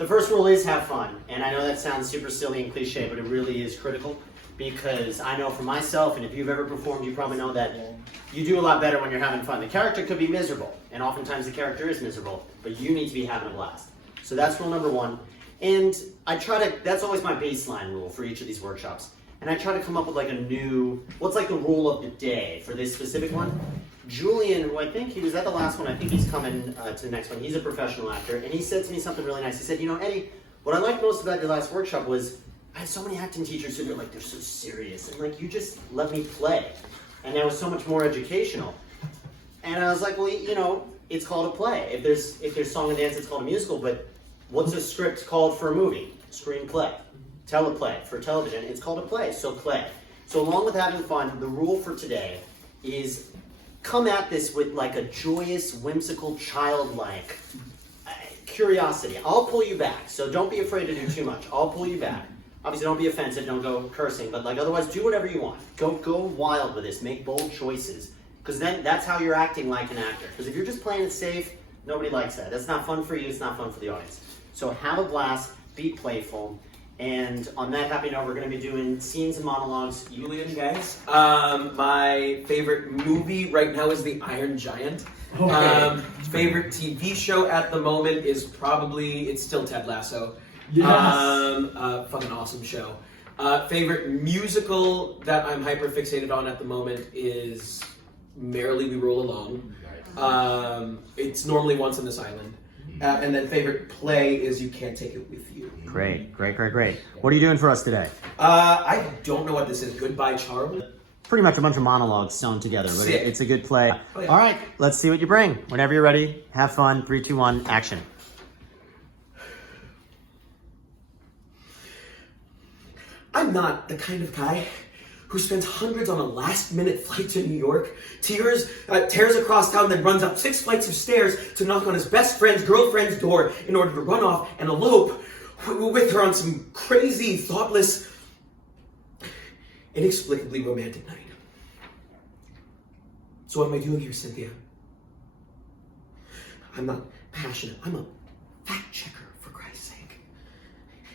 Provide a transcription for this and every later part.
The first rule is have fun. And I know that sounds super silly and cliche, but it really is critical. Because I know for myself, and if you've ever performed, you probably know that you do a lot better when you're having fun. The character could be miserable, and oftentimes the character is miserable, but you need to be having a blast. So that's rule number one. And that's always my baseline rule for each of these workshops. And I try to come up with like a new, what's like the rule of the day for this specific one. Julian, who I think he was at the last one, I think he's coming to the next one. He's a professional actor, and he said to me something really nice. He said, Eddie, what I liked most about your last workshop was I had so many acting teachers who are they're so serious, and you just let me play. And that was so much more educational. And I was like, well, it's called a play. If there's song and dance, it's called a musical, but what's a script called for a movie? Screenplay. Teleplay. For television, it's called a play, so play. So along with having fun, the rule for today is come at this with a joyous, whimsical, childlike curiosity. I'll pull you back, so don't be afraid to do too much. I'll pull you back. Obviously, don't be offensive, don't go cursing, but otherwise, do whatever you want. Go wild with this, make bold choices, because then that's how you're acting like an actor. Because if you're just playing it safe, nobody likes that. That's not fun for you, it's not fun for the audience. So have a blast, be playful, and on that happy note, we're going to be doing scenes and monologues. Julian, guys. My favorite movie right now is The Iron Giant. Okay. Favorite TV show at the moment is it's still Ted Lasso. Yes. Fucking awesome show. Favorite musical that I'm hyper fixated on at the moment is Merrily We Roll Along. It's normally Once on This Island. And then favorite play is You Can't Take It With You. Great. What are you doing for us today? I don't know what this is. Goodbye, Charlie. Pretty much a bunch of monologues sewn together, but Sick. it's a good play. Oh, yeah. All right, let's see what you bring. Whenever you're ready, have fun. 3, 2, 1, action. I'm not the kind of guy who spends hundreds on a last-minute flight to New York, tears across town, then runs up 6 flights of stairs to knock on his best friend's girlfriend's door in order to run off and elope with her on some crazy, thoughtless, inexplicably romantic night. So what am I doing here, Cynthia? I'm not passionate. I'm a fact checker, for Christ's sake.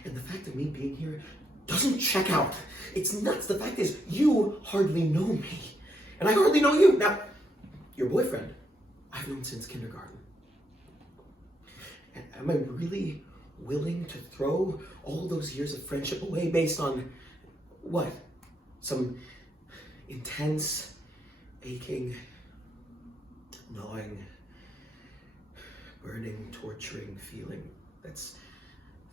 And the fact of me being here doesn't check out. It's nuts. The fact is, you hardly know me. And I hardly know you. Now, your boyfriend, I've known since kindergarten. And am I really willing to throw all those years of friendship away based on, what? Some intense, aching, gnawing, burning, torturing feeling that's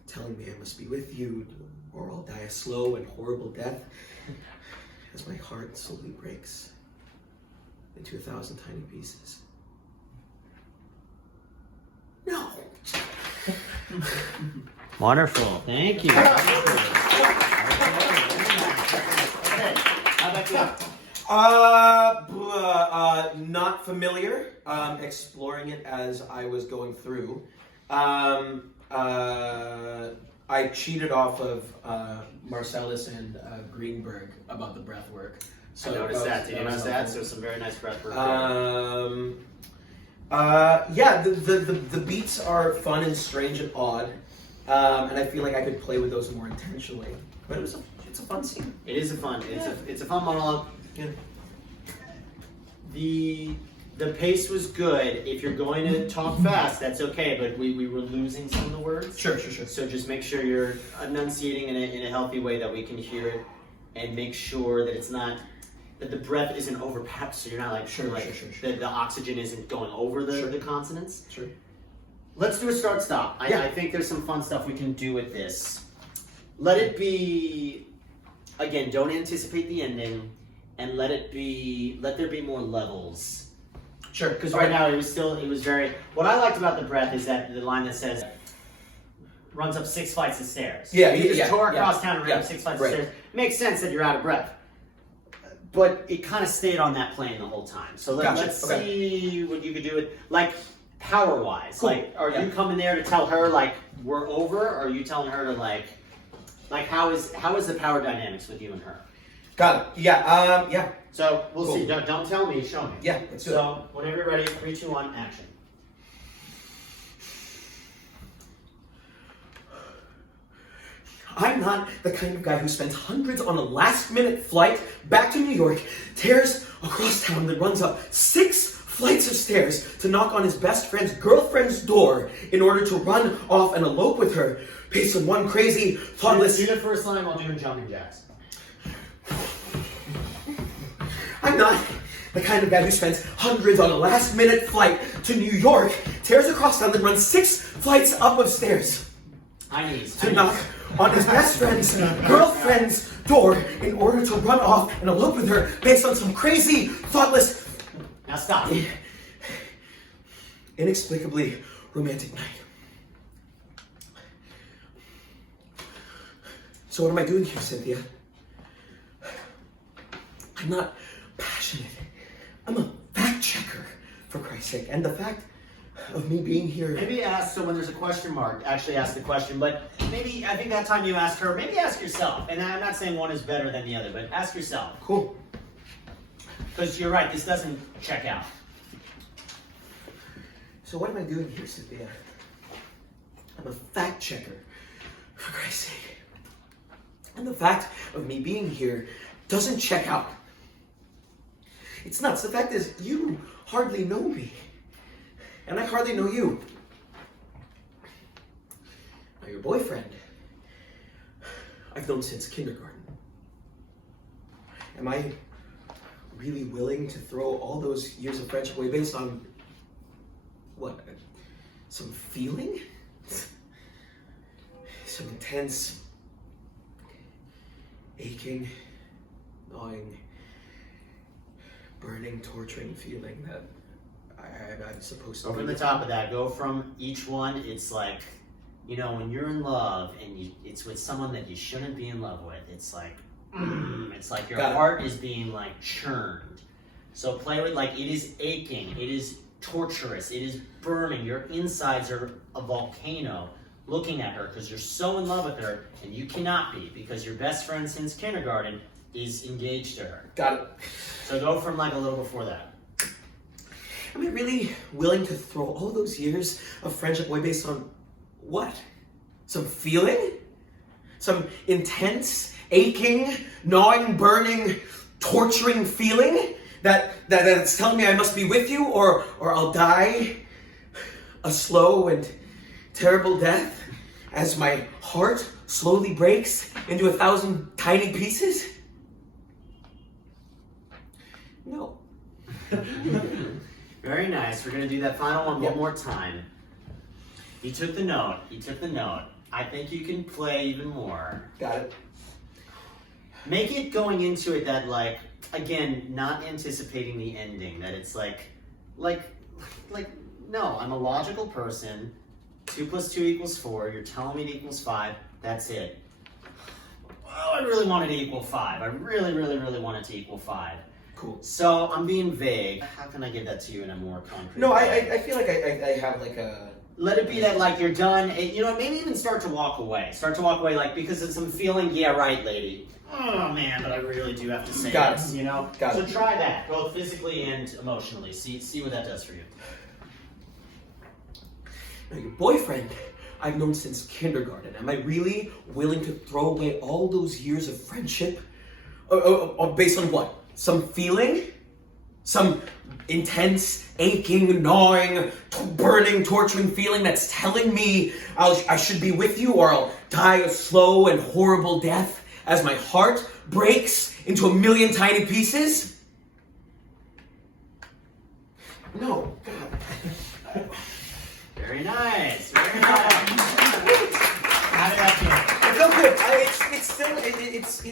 telling me I must be with you, or I'll die a slow and horrible death as my heart slowly breaks into 1,000 tiny pieces. No. Wonderful. Thank you. Okay. How about you? Not familiar. Exploring it as I was going through. I cheated off of Marcellus and Greenberg about the breath work. So I noticed that. Did you notice that? So some very nice breath work. Yeah, the beats are fun and strange and odd, and I feel like I could play with those more intentionally. But it's a fun scene. It is a fun. It's a fun monologue. Yeah. The pace was good. If you're going to talk fast, that's okay. But we were losing some of the words. Sure. So just make sure you're enunciating in a healthy way that we can hear it, and make sure that it's not that the breath isn't overpacked. So you're not Sure. The oxygen isn't going over the consonants. Sure. Let's do a start-stop. I think there's some fun stuff we can do with this. Let it be. Again, don't anticipate the ending, and let there be more levels. Sure. Because right now it was very. What I liked about the breath is that the line that says, runs up 6 flights of stairs. Yeah, you just tore across town and ran up 6 flights of stairs. Makes sense that you're out of breath. But it kind of stayed on that plane the whole time. So let's see what you could do with, power-wise. Cool. Are you coming there to tell her, we're over? Or are you telling her to, how is the power dynamics with you and her? Got it. Yeah. So we'll see. Don't tell me. Show me. Yeah. Let's do it. So whenever you're ready, 3, 2, 1, action. I'm not the kind of guy who spends hundreds on a last-minute flight back to New York, tears across town, then runs up 6 flights of stairs to knock on his best friend's girlfriend's door in order to run off and elope with her based on one crazy, thoughtless... Do the first line while doing jumping jacks. I'm not the kind of guy who spends hundreds on a last-minute flight to New York, tears across town, then runs 6 flights up of stairs to knock on his best friend's girlfriend's door in order to run off and elope with her based on some crazy, thoughtless... Now stop. Inexplicably romantic night. So what am I doing here, Cynthia? I'm not passionate. I'm a fact checker, for Christ's sake. And the fact of me being here... Maybe ask, so when there's a question mark, actually ask the question, but maybe, I think that time you ask her, maybe ask yourself. And I'm not saying one is better than the other, but ask yourself. Cool. Because you're right, this doesn't check out. So what am I doing here, Cynthia? I'm a fact checker, for Christ's sake. And the fact of me being here doesn't check out. It's nuts. The fact is, you hardly know me. And I hardly know you. Now, your boyfriend, I've known since kindergarten. Am I really willing to throw all those years of friendship away based on, what, some feeling? Some intense, aching, gnawing, burning, torturing feeling that I'm supposed to... Go from the top of that, go from each one, it's like, you know, when you're in love and it's with someone that you shouldn't be in love with, it's like, it's like your heart is being like churned. So play with, like, it is aching, it is torturous, it is burning, your insides are a volcano looking at her because you're so in love with her, and you cannot be because your best friend since kindergarten is engaged to her. Got it. So go from like a little before that. Am I really willing to throw all those years of friendship away based on what? Some feeling? Some intense, aching, gnawing, burning, torturing feeling that's telling me I must be with you or I'll die a slow and terrible death as my heart slowly breaks into 1,000 tiny pieces? No. Very nice. We're going to do that final one more time. He took the note. I think you can play even more. Got it. Make it going into it that, like, again, not anticipating the ending. That it's like, no, I'm a logical person. 2 + 2 = 4. You're telling me it equals 5. That's it. Oh, I really wanted to equal 5. I really, really, really wanted to equal 5. Cool. So I'm being vague. How can I give that to you in a more concrete No, way? I feel like I have like a... Let it be that, like, you're done. And, you know, maybe even start to walk away. Start to walk away, like, because of some feeling, yeah, right, lady. Oh, man, but I really do have to say this, you know? So try that, both physically and emotionally. See what that does for you. Now, your boyfriend, I've known since kindergarten. Am I really willing to throw away all those years of friendship? Based on what? Some feeling? Some intense, aching, gnawing, burning, torturing feeling that's telling me I should be with you or I'll die a slow and horrible death as my heart breaks into 1,000,000 tiny pieces? No. God. Very nice. Very nice. How did that feel? It felt good.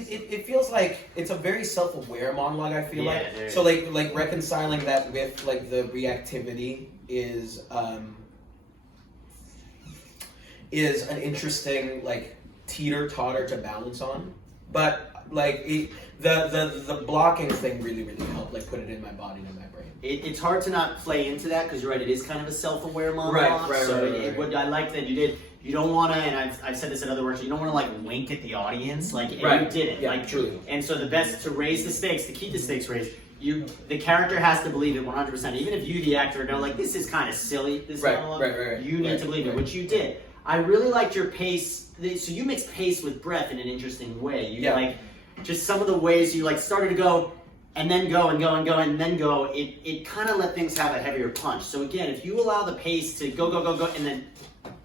It feels like it's a very self-aware monologue. I feel like so like reconciling that with like the reactivity is an interesting like teeter-totter to balance on, but like the blocking thing really helped like put it in my body and in my brain. It's hard to not play into that because you're right. It is kind of a self-aware monologue. Right. I like that you did. You don't want to, and I've said this in other words. You don't want to like wink at the audience, like and you didn't. Yeah, like truly. And so the best to raise the stakes, to keep the stakes raised, the character has to believe it 100%. Even if you, the actor, know like this is kind of silly. This monologue, you need to believe it, which you did. I really liked your pace. So you mixed pace with breath in an interesting way. You like just some of the ways you like started to go and then go and go and go and then go. It kind of let things have a heavier punch. So again, if you allow the pace to go and then go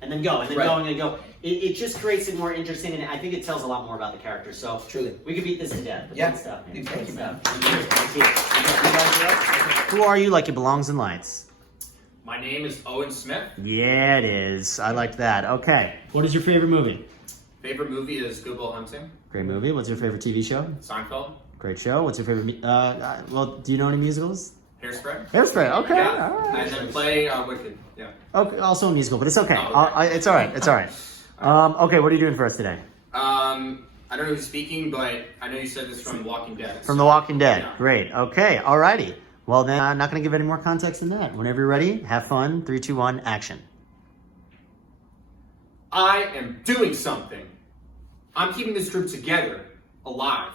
and then go and then go, it just creates it more interesting, and I think it tells a lot more about the character. So Truly, we could beat this to death. Yeah. Good stuff, man. Thank you, man. Thank you. Who are you like it belongs in lights? My name is Owen Smith. Yeah, it is. I liked that. Okay. What is your favorite movie? Favorite movie is Good Will Hunting. Great movie. What's your favorite TV show? Seinfeld. Great show. What's your favorite? Well, do you know any musicals? Hairspray. Hairspray. Okay. Yeah. All right. And then play Wicked. Yeah. Okay. Also a musical, but it's okay. Oh, okay. It's all right. It's all right. Okay. What are you doing for us today? I don't know who's speaking, but I know you said this from Walking Dead. From The Walking Dead. Yeah. Great. Okay. Alrighty. Well, then I'm not going to give any more context than that. Whenever you're ready, have fun. 3, 2, 1, action. I am doing something. I'm keeping this group together, alive.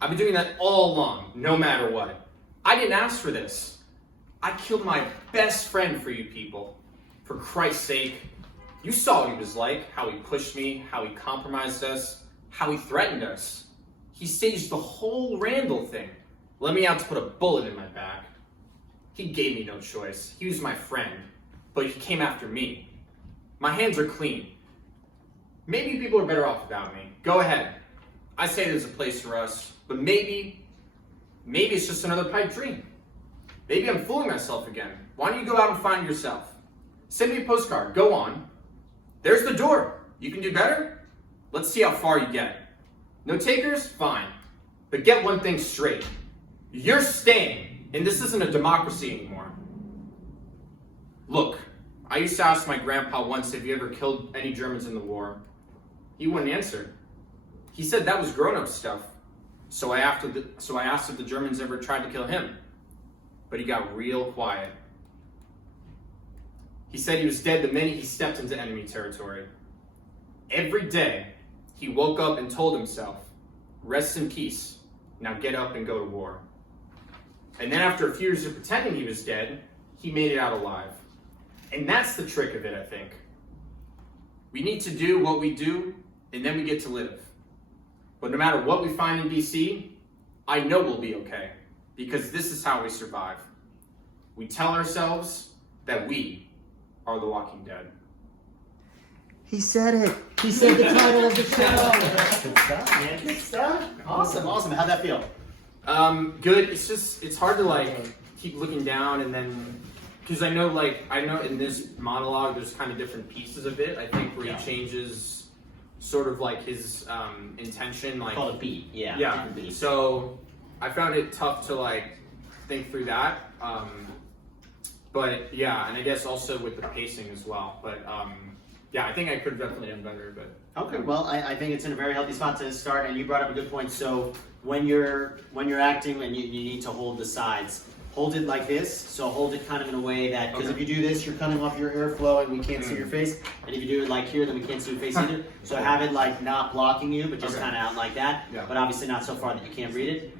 I've been doing that all along, no matter what. I didn't ask for this. I killed my best friend for you people. For Christ's sake. You saw what he was like, how he pushed me, how he compromised us, how he threatened us. He staged the whole Randall thing. Let me out to put a bullet in my back. He gave me no choice. He was my friend, but he came after me. My hands are clean. Maybe people are better off without me. Go ahead. I say there's a place for us, but maybe it's just another pipe dream. Maybe I'm fooling myself again. Why don't you go out and find yourself? Send me a postcard. Go on. There's the door. You can do better? Let's see how far you get. No takers? Fine. But get one thing straight. You're staying, and this isn't a democracy anymore. Look, I used to ask my grandpa once if he ever killed any Germans in the war. He wouldn't answer. He said that was grown-up stuff. So I asked if the Germans ever tried to kill him. But he got real quiet. He said he was dead the minute he stepped into enemy territory. Every day, he woke up and told himself, rest in peace, now get up and go to war. And then after a few years of pretending he was dead, he made it out alive. And that's the trick of it, I think. We need to do what we do, and then we get to live. But no matter what we find in DC, I know we'll be okay, because this is how we survive. We tell ourselves that we are the Walking Dead. He said it. He said the title of the show. Good stuff, man. Good stuff. Awesome. How'd that feel? Good. It's hard to keep looking down and then, because I know in this monologue there's kind of different pieces of it. I think where he changes sort of like his intention, like Called a beat. Yeah. Yeah. Beat. So I found it tough to think through that. But yeah, and I guess also with the pacing as well. But yeah, I think I could have definitely done better. But Okay, well, I think it's in a very healthy spot to start, and you brought up a good point. So when you're acting and you need to hold the sides, hold it like this. So hold it kind of in a way that, because if you do this, you're cutting off your airflow and we can't see your face. And if you do it like here, then we can't see your face either. So have it like not blocking you, but just kind of out like that. Yeah. But obviously not so far that you can't read it.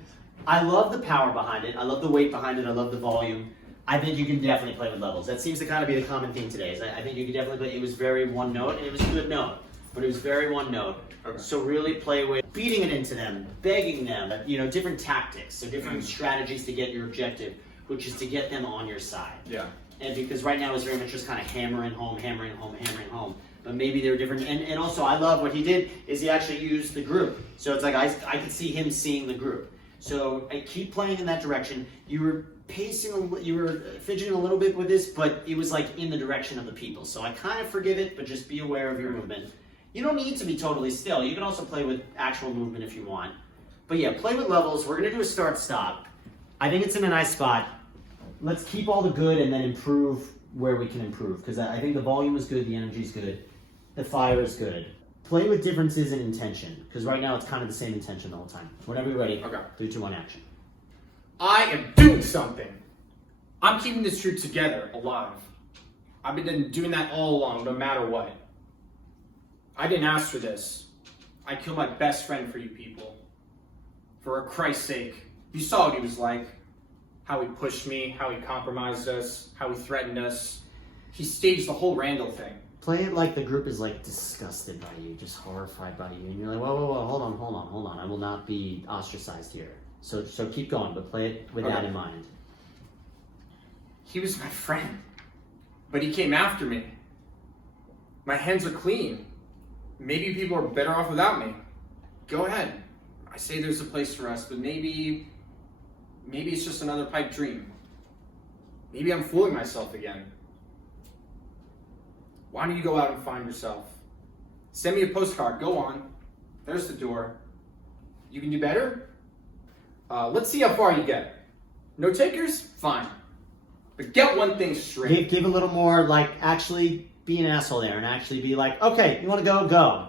I love the power behind it. I love the weight behind it. I love the volume. I think you can definitely play with levels. That seems to kind of be the common theme today. Is I think you can definitely play. It was very one note, and it was a good note, but it was very one note. Okay. So really play with beating it into them, begging them, different tactics, so different strategies to get your objective, which is to get them on your side. yeah. And because right now it's very much just kind of hammering home. But maybe they were different. And also I love what he did is he actually used the group. So it's like I could see him seeing the group. So I keep playing in that direction. You were pacing, you were fidgeting a little bit with this, but it was like in the direction of the people. So I kind of forgive it, but just be aware of your movement. You don't need to be totally still. You can also play with actual movement if you want. But yeah, play with levels. We're going to do a start-stop. I think it's in a nice spot. Let's keep all the good and then improve where we can improve. Because I think the volume is good, the energy is good, the fire is good. Play with differences in intention. Because right now it's kind of the same intention the whole time. Whenever you're ready, Okay. 3, 2, 1, action. I am doing something. I'm keeping this troop together, alive. I've been doing that all along, no matter what. I didn't ask for this. I killed my best friend for you people. For Christ's sake. You saw what he was like. How he pushed me, how he compromised us, how he threatened us. He staged the whole Randall thing. Play it like the group is like disgusted by you, just horrified by you, and you're like, whoa, hold on. I will not be ostracized here. So keep going, but play it with that in mind. He was my friend, but he came after me. My hands are clean. Maybe people are better off without me. Go ahead. I say there's a place for us, but maybe it's just another pipe dream. Maybe I'm fooling myself again. Why don't you go out and find yourself? Send me a postcard. Go on. There's the door. You can do better? Let's see how far you get. No takers? Fine. But get one thing straight. Give a little more, like, actually be an asshole there and actually be like, okay, you want to go? Go.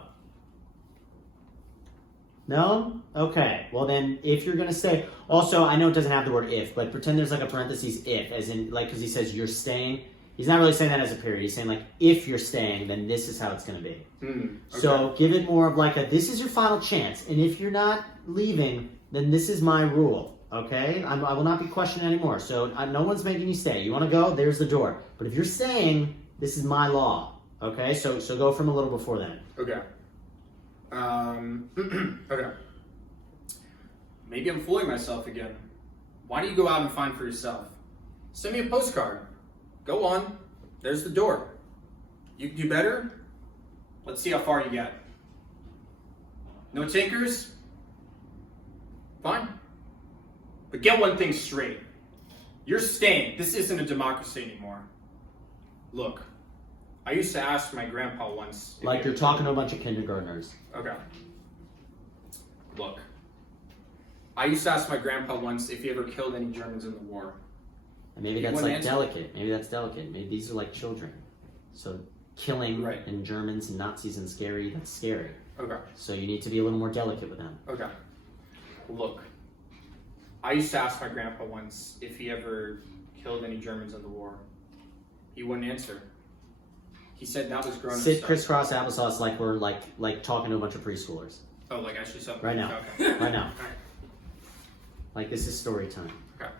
No? Okay. Well, then, if you're going to stay... Also, I know it doesn't have the word if, but pretend there's like a parentheses if, as in, like, because he says you're staying. He's not really saying that as a period. He's saying, like, if you're staying, then this is how it's going to be. Okay. So give it more of like a, this is your final chance. And if you're not leaving, then this is my rule. Okay? I will not be questioned anymore. So no one's making you stay. You want to go? There's the door. But if you're staying, this is my law. Okay? So go from a little before then. Okay. Okay. Maybe I'm fooling myself again. Why don't you go out and find for yourself? Send me a postcard. Go on. There's the door. You can do better? Let's see how far you get. No takers? Fine. But get one thing straight. You're staying. This isn't a democracy anymore. Look, I used to ask my grandpa once... Like you're talking to a bunch of kindergartners. Okay. Look, I used to ask my grandpa once if he ever killed any Germans in the war. And maybe that's like delicate. Maybe that's delicate. Maybe these are like children. So killing and Germans and Nazis and scary, that's scary. Okay. So you need to be a little more delicate with them. Okay. Look, I used to ask my grandpa once if he ever killed any Germans in the war. He wouldn't answer. He said that was grown-up Sit stuff. crisscross applesauce like we're like talking to a bunch of preschoolers. Oh, like actually something? Right now. Okay. Right now. All right. Like this is story time. Okay.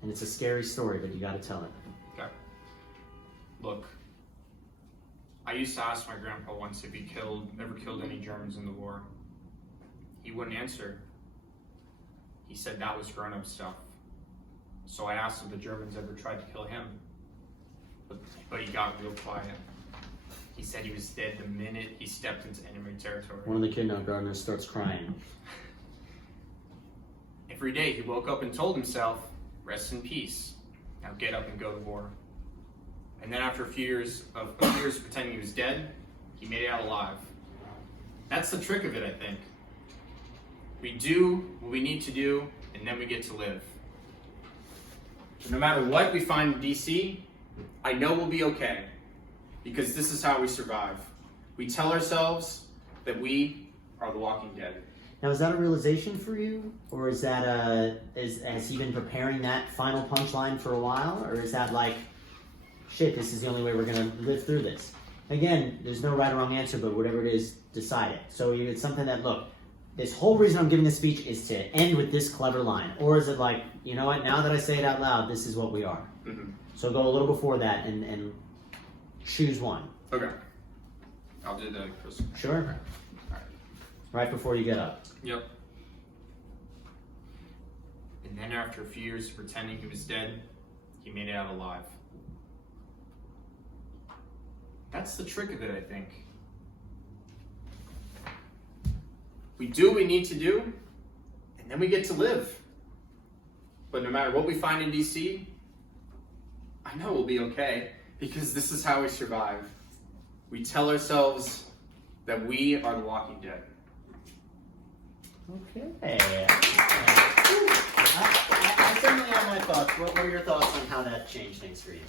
And it's a scary story, but you gotta tell it. Okay. Look, I used to ask my grandpa once if he ever killed any Germans in the war. He wouldn't answer. He said that was grown-up stuff. So I asked if the Germans ever tried to kill him. But he got real quiet. He said he was dead the minute he stepped into enemy territory. One of the kindergartners starts crying. Every day he woke up and told himself, rest in peace. Now get up and go to war. And then after a few years pretending he was dead, he made it out alive. That's the trick of it, I think. We do what we need to do, and then we get to live. No matter what we find in DC, I know we'll be okay, because this is how we survive. We tell ourselves that we are the Walking Dead. Now, is that a realization for you, or is that has he been preparing that final punchline for a while, or is that like, shit, this is the only way we're gonna live through this? Again, there's no right or wrong answer, but whatever it is, decide it. So it's something that, look, this whole reason I'm giving this speech is to end with this clever line, or is it like, you know what? Now that I say it out loud, this is what we are. Mm-hmm. So go a little before that and choose one. Okay. I'll do the Chris. Sure. All right. Right before you get up. Yep. And then after a few years of pretending he was dead, he made it out alive. That's the trick of it, I think. We do what we need to do, and then we get to live. But no matter what we find in DC, I know we'll be okay, because this is how we survive. We tell ourselves that we are the Walking Dead. Okay. I certainly have my thoughts. What were your thoughts on how that changed things for you?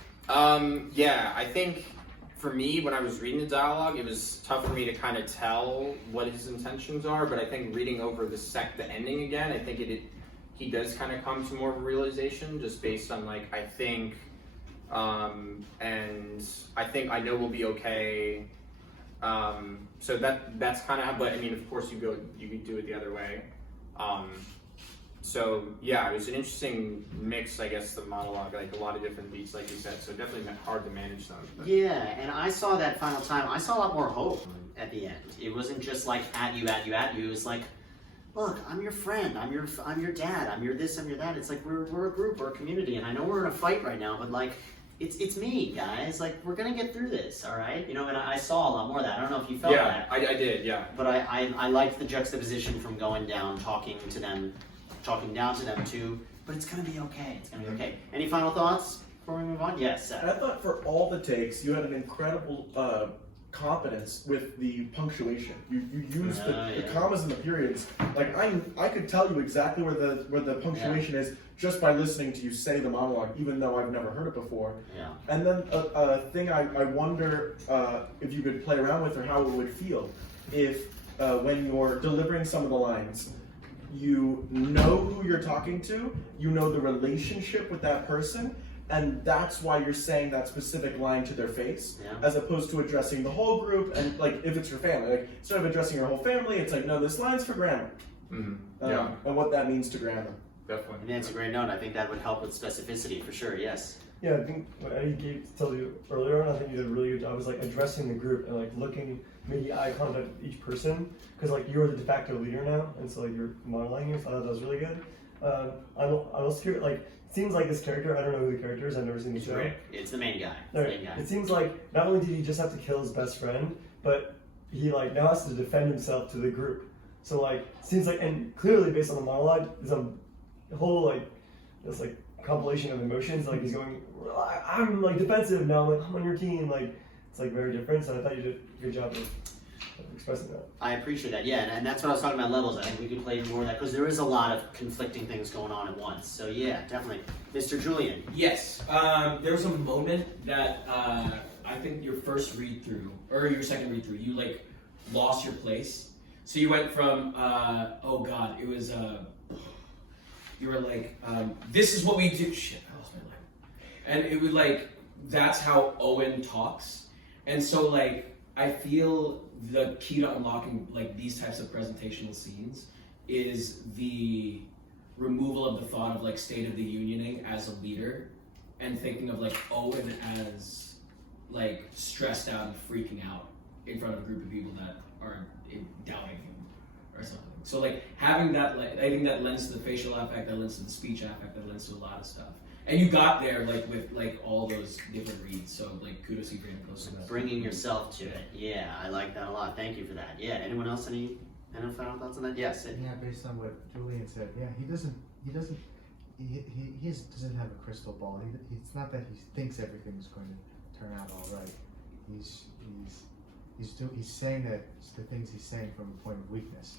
Yeah, I think for me, when I was reading the dialogue, it was tough for me to kind of tell what his intentions are, but I think reading over the ending again, I think he does kind of come to more of a realization, just based on, like, I think, and I think I know we'll be okay. So that's kind of how, but I mean, of course you could do it the other way. So yeah, it was an interesting mix, I guess, the monologue, like a lot of different beats, like you said. So definitely hard to manage them. But. Yeah, and I saw that final time. I saw a lot more hope at the end. It wasn't just like at you. It was like, look, I'm your friend. I'm your dad. I'm your this. I'm your that. It's like we're a group. We're a community. And I know we're in a fight right now, but like, it's me, guys. Like we're gonna get through this, all right? You know, and I saw a lot more of that. I don't know if you felt that. Yeah, I did. Yeah. But I liked the juxtaposition from going down, talking down to them too. But it's gonna be okay. It's gonna be okay. Any final thoughts before we move on? Yes, Seth. And I thought for all the takes, you had an incredible competence with the punctuation. You used the commas and the periods. Like I could tell you exactly where the punctuation is just by listening to you say the monologue, even though I've never heard it before. Yeah. And then a thing I wonder if you could play around with or how it would feel if when you're delivering some of the lines, you know who you're talking to, you know the relationship with that person, and that's why you're saying that specific line to their face, as opposed to addressing the whole group. And like if it's your family, like instead of addressing your whole family, it's like, no, this line's for grandma. And what that means to grandma. Definitely. And that's a great note. I think that would help with specificity for sure. Yes. Yeah, I think what Eddie told you earlier on, I think you did a really good job. Was like addressing the group and like looking, making eye contact with each person, because like you're the de facto leader now, and so like you're modeling. So I thought that was really good. I'm also curious, like it seems like this character. I don't know who the character is. I've never seen the show. It's the main guy. It seems like not only did he just have to kill his best friend, but he like now has to defend himself to the group. So like seems like, and clearly based on the monologue, is a whole like this like compilation of emotions. Like he's going, I'm like defensive now. I'm like I'm on your team. Like it's like very different. So I thought you did a good job of expressing that. I appreciate that. Yeah, and that's what I was talking about levels. I think we could play more of that because there is a lot of conflicting things going on at once. So yeah, definitely, Mr. Julian. Yes, there was a moment that I think your first read through or your second read through, you like lost your place. So you went from oh god, it was you were like this is what we do. Shit, I lost my line. And it was like that's how Owen talks, and so like I feel the key to unlocking like these types of presentational scenes is the removal of the thought of like State of the Unioning as a leader and thinking of like Owen as like stressed out and freaking out in front of a group of people that are doubting him or something. So like having that, like, I think that lends to the facial affect, that lends to the speech affect, that lends to a lot of stuff. And you got there like with like all those different reads. So like kudos to you for getting close to that. Bringing yourself to it. Yeah, I like that a lot. Thank you for that. Yeah. Anyone else? Any final thoughts on that? Yes. Yeah, based on what Julian said. Yeah, he doesn't have a crystal ball. It's not that he thinks everything's going to turn out all right. He's saying that the things he's saying from a point of weakness.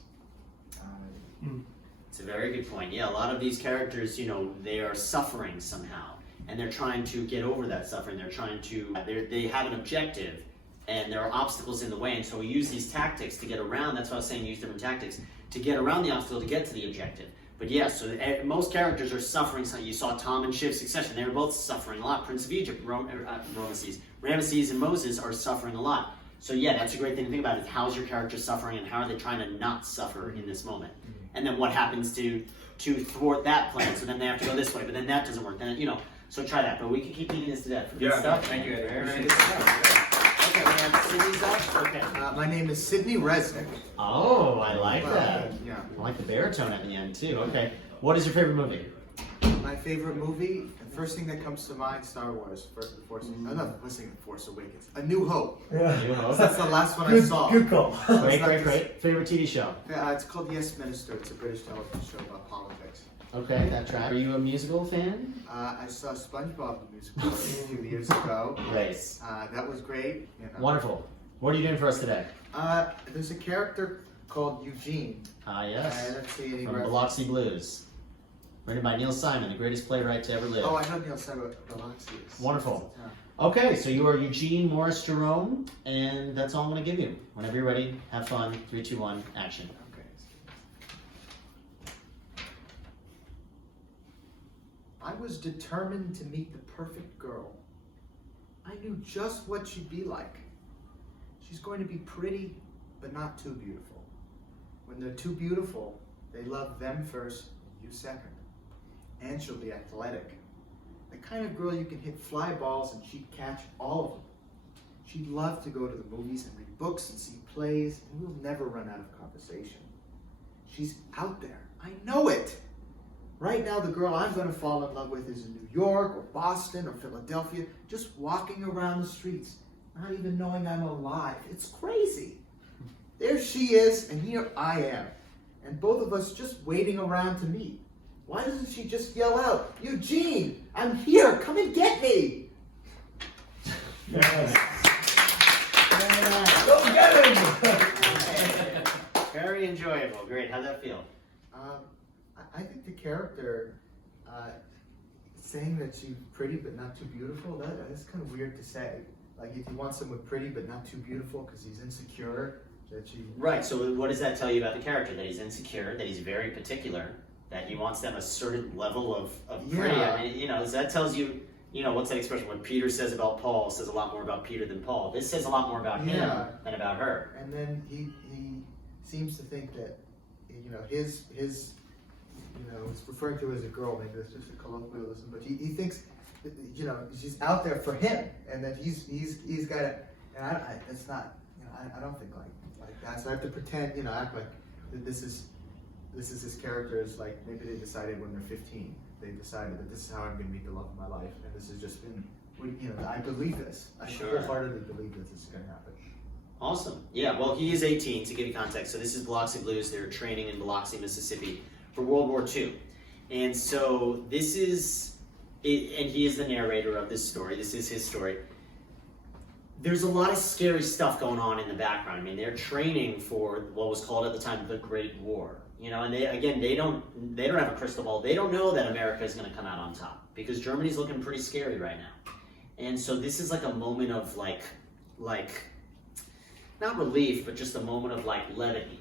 It's a very good point. Yeah, a lot of these characters, you know, they are suffering somehow, and they're trying to get over that suffering. They're trying to, they have an objective, and there are obstacles in the way, and so we use these tactics to get around. That's why I was saying use different tactics to get around the obstacle to get to the objective. But yeah, so most characters are suffering. So you saw Tom and Shiv's succession; they were both suffering a lot. Prince of Egypt, Ramesses, and Moses are suffering a lot. So yeah, that's a great thing to think about is how's your character suffering and how are they trying to not suffer in this moment? And then what happens to thwart that plan? So then they have to go this way, but then that doesn't work. Then, you know, so try that. But we can keep beating this to death. For good stuff. Thank you, Eddie. Very good stuff. Okay, we have Sydney's up. Okay. My name is Sidney Resnick. Oh, I like that. Yeah. I like the baritone at the end too. Okay. What is your favorite movie? My favorite movie, the first thing that comes to mind, Star Wars. Force Awakens. A New Hope. Yeah. You know? That's the last one I saw. Good call. Great. Favorite TV show? It's called Yes Minister. It's a British television show about politics. Okay, that track. Are you a musical fan? I saw SpongeBob the musical a few years ago. Nice. That was great. You know. Wonderful. What are you doing for us today? There's a character called Eugene. Ah, yes. I don't see any From reference. Biloxi Blues. Written by Neil Simon, the greatest playwright to ever live. Oh, I know Neil Simon Biloxi is. Wonderful. Yeah. Okay, so you are Eugene Morris Jerome, and that's all I'm going to give you. Whenever you're ready, have fun. 3, 2, 1, action. Okay. I was determined to meet the perfect girl. I knew just what she'd be like. She's going to be pretty, but not too beautiful. When they're too beautiful, they love them first, you second. And she'll be athletic. The kind of girl you can hit fly balls and she'd catch all of them. She'd love to go to the movies and read books and see plays, and we'll never run out of conversation. She's out there. I know it. Right now, the girl I'm going to fall in love with is in New York or Boston or Philadelphia, just walking around the streets, not even knowing I'm alive. It's crazy. There she is, and here I am. And both of us just waiting around to meet. Why doesn't she just yell out, Eugene, I'm here, come and get me? Yes. Yeah. Go get him! Very enjoyable. Great. How'd that feel? I think the character saying that she's pretty but not too beautiful, that's kind of weird to say. Like if you want someone pretty but not too beautiful because he's insecure, that she... Right. So what does that tell you about the character? That he's insecure, that he's very particular, that he wants them a certain level of pretty. Yeah. I mean, you know, so that tells you, you know, what's that expression? What Peter says about Paul says a lot more about Peter than Paul. This says a lot more about him than about her. And then he seems to think that, you know, his you know, it's referring to her as a girl, maybe that's just a colloquialism, but he thinks that, you know, she's out there for him, and that he's got to, and it's not, you know, I don't think like that, so I have to pretend, you know, act like that this is his character. Is like, maybe they decided when they're 15, they decided that this is how I'm going to meet the love of my life, and this has just been, you know, I believe this. I Sure. wholeheartedly believe that this is going to happen. Awesome. Yeah, well, he is 18, to give you context. So this is Biloxi Blues. They're training in Biloxi, Mississippi for World War II. And so this is, and he is the narrator of this story. This is his story. There's a lot of scary stuff going on in the background. I mean, they're training for what was called at the time the Great War. You know, and they don't have a crystal ball. They don't know that America is going to come out on top because Germany's looking pretty scary right now. And so this is like a moment of like not relief, but just a moment of like levity.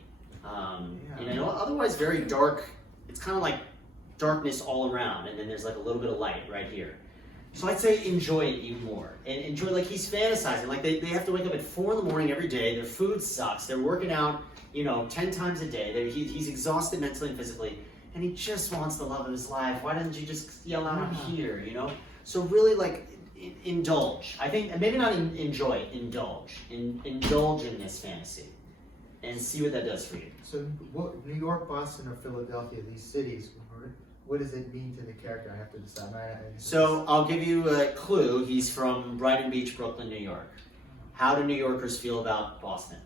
You know, otherwise very dark. It's kind of like darkness all around, and then there's like a little bit of light right here. So I'd say enjoy it even more, and enjoy, like, he's fantasizing. Like they have to wake up at 4 a.m. every day. Their food sucks. They're working out, you know, 10 times a day. He's exhausted mentally and physically, and he just wants the love of his life. Why doesn't you just yell out, I'm here, you know? So really, like, indulge. I think, maybe not enjoy, indulge. Indulge in this fantasy and see what that does for you. So, what, New York, Boston, or Philadelphia, these cities, what does it mean to the character? I have to decide. So I'll give you a clue. He's from Brighton Beach, Brooklyn, New York. How do New Yorkers feel about Boston?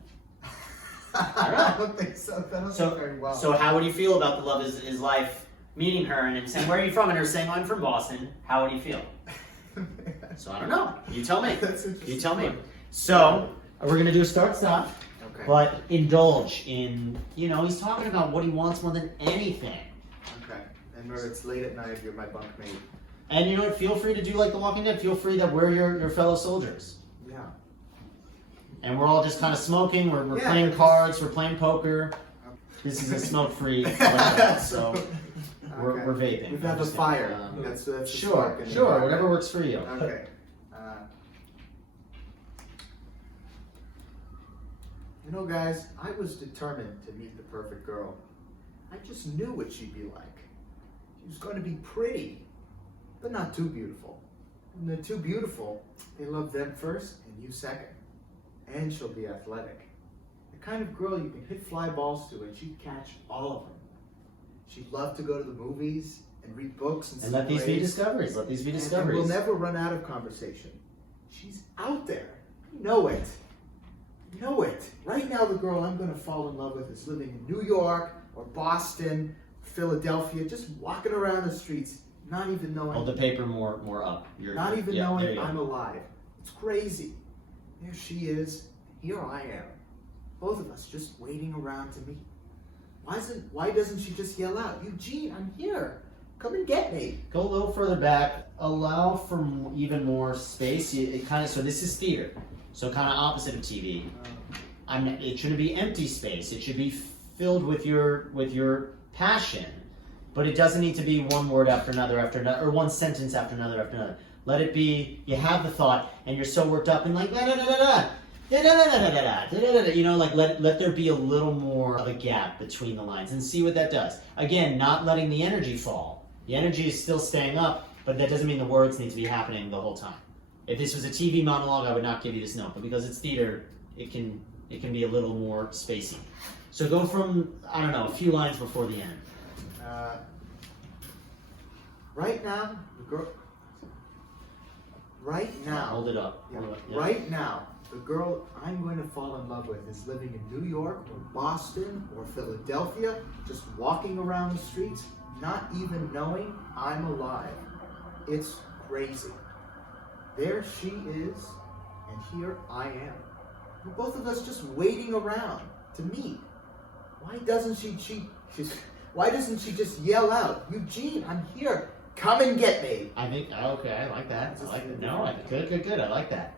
I don't think so. That doesn't So, very well. so how would he feel about the love of his life, meeting her and him saying, where are you from? And her saying, I'm from Boston. How would he feel? So I don't know. You tell me. That's interesting. You tell me. So we're going to do a start-stop, Okay. but indulge in, you know, he's talking about what he wants more than anything. Okay. And where it's late at night, you're my bunkmate. And you know what? Feel free to do like The Walking Dead. Feel free that we're your fellow soldiers. Yeah. And we're all just kind of smoking. We're Yeah, playing but cards. We're playing poker. This is a smoke-free podcast, so we're vaping. We have a Understand. fire. That's the Sure, spark in sure. the- Whatever works for you. Okay. You know, guys, I was determined to meet the perfect girl. I just knew what she'd be like. She was going to be pretty, but not too beautiful. When they're too beautiful, they love them first and you second. And she'll be athletic. The kind of girl you can hit fly balls to and she'd catch all of them. She'd love to go to the movies and read books and And let these be plays. discoveries. Let these be And discoveries. we'll never run out of conversation. She's out there. I know it. I know it. Right now, the girl I'm going to fall in love with is living in New York or Boston, Philadelphia, just walking around the streets, not even knowing. Hold the paper more up. Not even there knowing you go. I'm alive. It's crazy. There she is. Here I am. Both of us just waiting around to meet. Why doesn't she just yell out, Eugene, I'm here. Come and get me. Go a little further back. Allow for even more space. So this is theater. So kind of opposite of TV. It shouldn't be empty space. It should be filled with your passion. But it doesn't need to be one word after another, or one sentence after another. Let it be, you have the thought, and you're so worked up and like, da da da da da. You know, like let there be a little more of a gap between the lines and see what that does. Again, not letting the energy fall. The energy is still staying up, but that doesn't mean the words need to be happening the whole time. If this was a TV monologue, I would not give you this note, but because it's theater, it can be a little more spacey. So go from, I don't know, a few lines before the end. Right now, the girl. Right now. Hold it up. Yeah, Hold it up. Yeah. right now, the girl I'm going to fall in love with is living in New York or Boston or Philadelphia, just walking around the streets, not even knowing I'm alive. It's crazy. There she is, and here I am. We're both of us just waiting around to meet. Why doesn't she just yell out, Eugene, I'm here. Come and get me. I think, okay, I like that. I like that. No, good. I like that.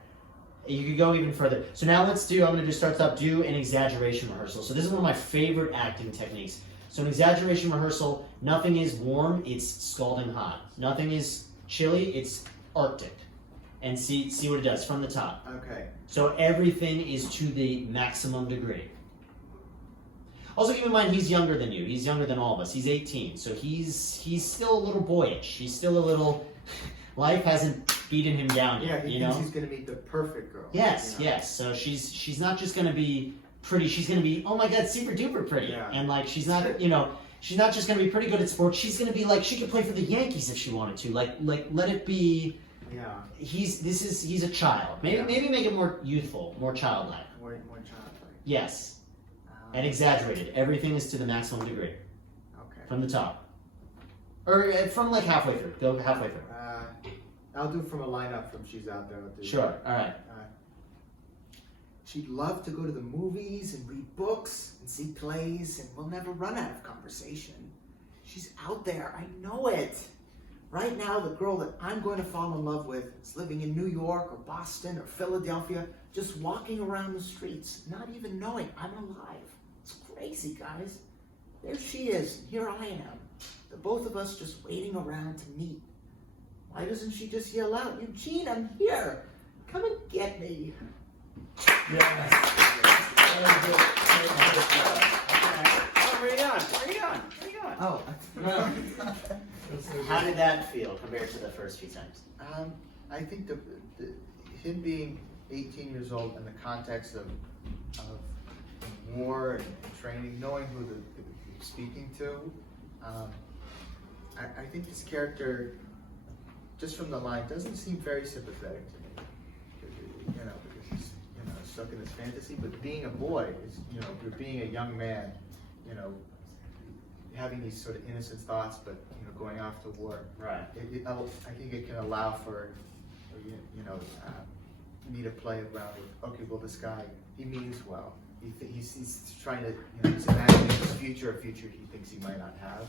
You could go even further. So now I'm going to just do an exaggeration rehearsal. So this is one of my favorite acting techniques. So an exaggeration rehearsal, nothing is warm, it's scalding hot. Nothing is chilly, it's Arctic. And see what it does from the top. Okay. So everything is to the maximum degree. Also keep in mind he's younger than you. He's younger than all of us. He's 18, so he's still a little boyish. He's still a little. Life hasn't beaten him down yet. Yeah, he thinks he's gonna meet the perfect girl. Yes, you know? yes. So she's not just gonna be pretty. She's gonna be, oh my God, super duper pretty. Yeah. And like she's not she's not just gonna be pretty good at sports. She's gonna be like she could play for the Yankees if she wanted to. Like let it be. Yeah. He's a child. Maybe make it more youthful, more childlike. More childlike. Yes. And exaggerated. Everything is to the maximum degree. Okay. From the top. Or from like halfway through. Go halfway through. I'll do from a lineup from She's Out There. Sure. All right. She'd love to go to the movies and read books and see plays, and we'll never run out of conversation. She's out there. I know it. Right now, the girl that I'm going to fall in love with is living in New York or Boston or Philadelphia, just walking around the streets, not even knowing I'm alive. It's crazy, guys. There she is, and here I am. The both of us just waiting around to meet. Why doesn't she just yell out, Eugene, I'm here. Come and get me. Yes. Where are you going? Oh. How did that feel compared to the first few times? I think the him being 18 years old in the context of war and training, knowing who he's speaking to, I think this character, just from the line, doesn't seem very sympathetic to me. Because he's stuck in this fantasy. But being a boy is, being a young man, having these sort of innocent thoughts, but going off to war. Right. I think it can allow for, me to play around with. Okay, well, this guy, he means well. He's trying to, he's imagining his future, a future he thinks he might not have.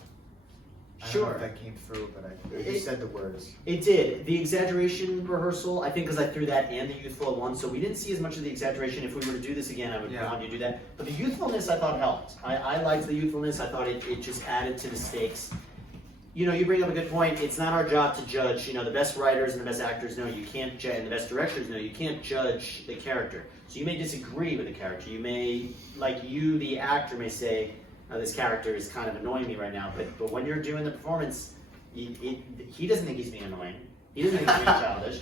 I don't know if that came through, but I just said the words. It did. The exaggeration rehearsal, I think because I threw that and the youthful at once, so we didn't see as much of the exaggeration. If we were to do this again, I would want you to do that. But the youthfulness I thought helped. I liked the youthfulness. I thought it just added to the stakes. You bring up a good point. It's not our job to judge. The best writers and the best actors know you can't judge, and the best directors know you can't judge the character. So you may disagree with the character. You may, the actor may say, this character is kind of annoying me right now, but when you're doing the performance, he doesn't think he's being annoying. He doesn't think he's being childish.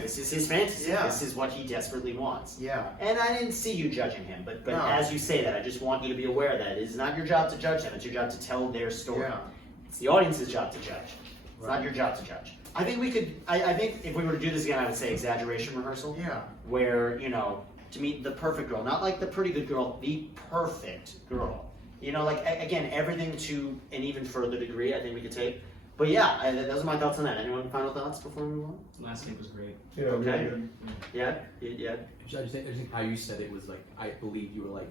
This is his fantasy. Yeah. This is what he desperately wants. Yeah. And I didn't see you judging him, but No. as you say that, I just want you to be aware that it is not your job to judge them. It's your job to tell their story. Yeah. It's the audience's job to judge. It's Right. not your job to judge. I think we could. I think if we were to do this again, I would say exaggeration rehearsal. Yeah. Where to meet the perfect girl, not like the pretty good girl, the perfect girl. Again, everything to an even further degree, I think we could take. But yeah, those are my thoughts on that. Anyone final thoughts before we move on? Last take was great. Yeah, Okay. really good. Yeah. I just think how you said it was like, I believe you were like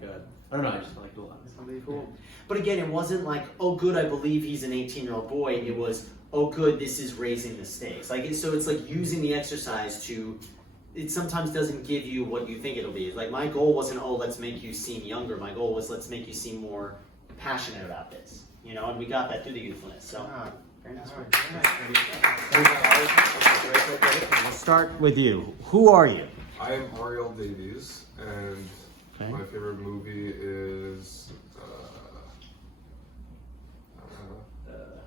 I don't know, I just liked it a lot. Something cool. But again, it wasn't like, oh good, I believe he's an 18-year-old boy. It was, oh good, this is raising the stakes. So it's like using the exercise to. It sometimes doesn't give you what you think it'll be. Like my goal wasn't, oh, let's make you seem younger. My goal was, let's make you seem more passionate about this. And we got that through the youthfulness. So, very nice work. We'll start with you. Who are you? I am Ariel Davies, and Okay. my favorite movie is.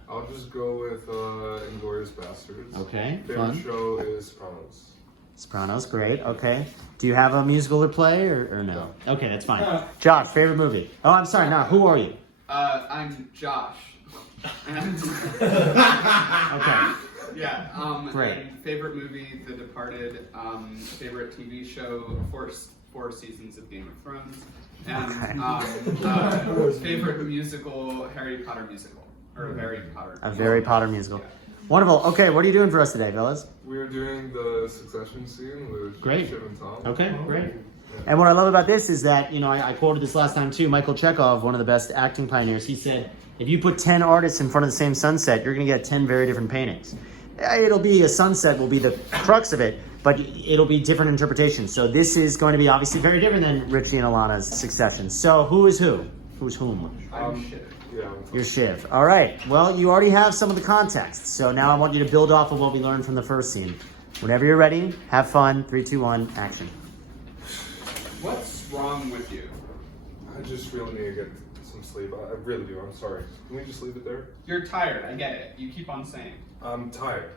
I'll just go with Inglourious Bastards. Okay, Favorite fun. show is Sopranos. Sopranos, great. Okay. Do you have a musical or play or no? Okay, that's fine. Josh, favorite movie? Oh, I'm sorry. Now, who are you? I'm Josh. And Okay. yeah, Great. and favorite movie, The Departed. Favorite TV show, four seasons of Game of Thrones. And favorite musical, Harry Potter musical. Or Harry Potter. A Harry Potter musical. Wonderful. Okay, what are you doing for us today, fellas? We're doing the Succession scene with Great. Shiv and Tom. Okay, great. And what I love about this is that, I quoted this last time too, Michael Chekhov, one of the best acting pioneers, he said, if you put 10 artists in front of the same sunset, you're going to get 10 very different paintings. It'll be a sunset will be the crux of it, but it'll be different interpretations. So this is going to be obviously very different than Richie and Alana's Succession. So who is who? Who's whom? I'm Shiv. Yeah. You're Shiv. All right. Well, you already have some of the context. So now I want you to build off of what we learned from the first scene. Whenever you're ready, have fun. 3, 2, 1, action. What's wrong with you? I just really need to get some sleep. I really do. I'm sorry. Can we just leave it there? You're tired, I get it. You keep on saying. I'm tired.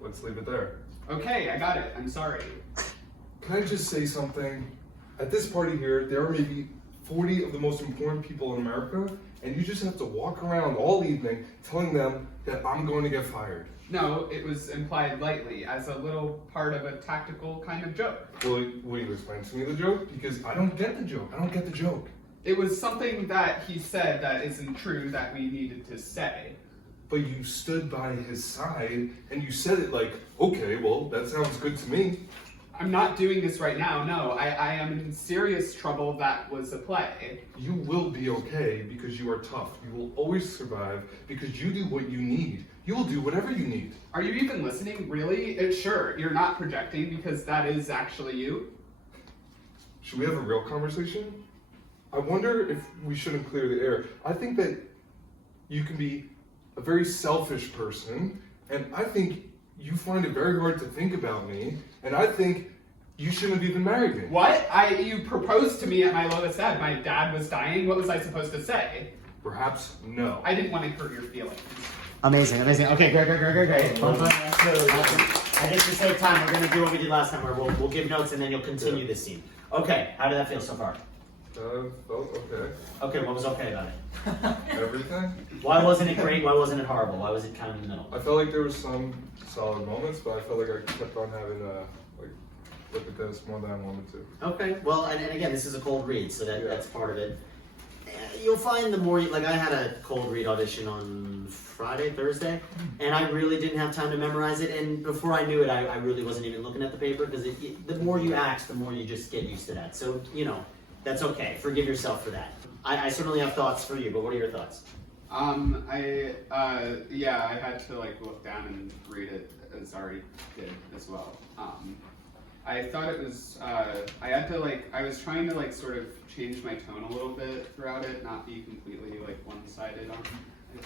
Let's leave it there. Okay, I got it. I'm sorry. Can I just say something? At this party here, there are maybe 40 of the most important people in America, and you just have to walk around all evening telling them that I'm going to get fired. No, it was implied lightly as a little part of a tactical kind of joke. Will you explain to me the joke? Because I don't get the joke. I don't get the joke. It was something that he said that isn't true that we needed to say. But you stood by his side and you said it like, okay, well, that sounds good to me. I'm not doing this right now, no. I am in serious trouble. That was a play. You will be okay because you are tough. You will always survive because you do what you need. You will do whatever you need. Are you even listening? Really? Sure, you're not projecting because that is actually you. Should we have a real conversation? I wonder if we shouldn't clear the air. I think that you can be a very selfish person, and I think you find it very hard to think about me, and I think you shouldn't have even married me. What? You proposed to me at my lowest ebb. My dad was dying. What was I supposed to say? Perhaps no. I didn't want to hurt your feelings. Amazing. Okay, great. Fun. I guess to save time, we're going to do what we did last time, where we'll give notes and then you'll continue this scene. Okay, how did that feel so far? Felt okay. Okay, what was okay about it? Everything? Why wasn't it great? Why wasn't it horrible? Why was it kind of in the middle? I felt like there was some solid moments, but I felt like I kept on having look at this more than I wanted to. Okay, well, and again, this is a cold read, so that's part of it. You'll find the more, I had a cold read audition on Friday, Thursday, and I really didn't have time to memorize it, and before I knew it, I really wasn't even looking at the paper, because the more you act, the more you just get used to that. So, that's okay. Forgive yourself for that. I certainly have thoughts for you, but what are your thoughts? I had to look down and read it as Ari did as well. I thought it was, I was trying to sort of change my tone a little bit throughout it, not be completely one-sided on it.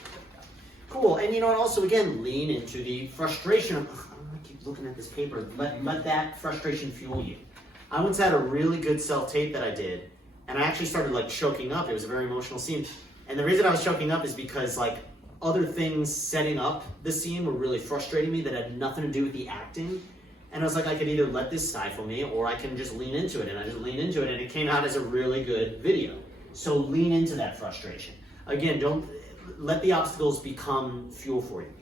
Cool, and also again, lean into the frustration of, I'm gonna keep looking at this paper, let that frustration fuel you. I once had a really good self-tape that I did, and I actually started choking up. It was a very emotional scene. And the reason I was choking up is because other things setting up the scene were really frustrating me that had nothing to do with the acting. And I was like, I could either let this stifle me or I can just lean into it. And I just leaned into it and it came out as a really good video. So lean into that frustration. Again, don't let the obstacles become fuel for you.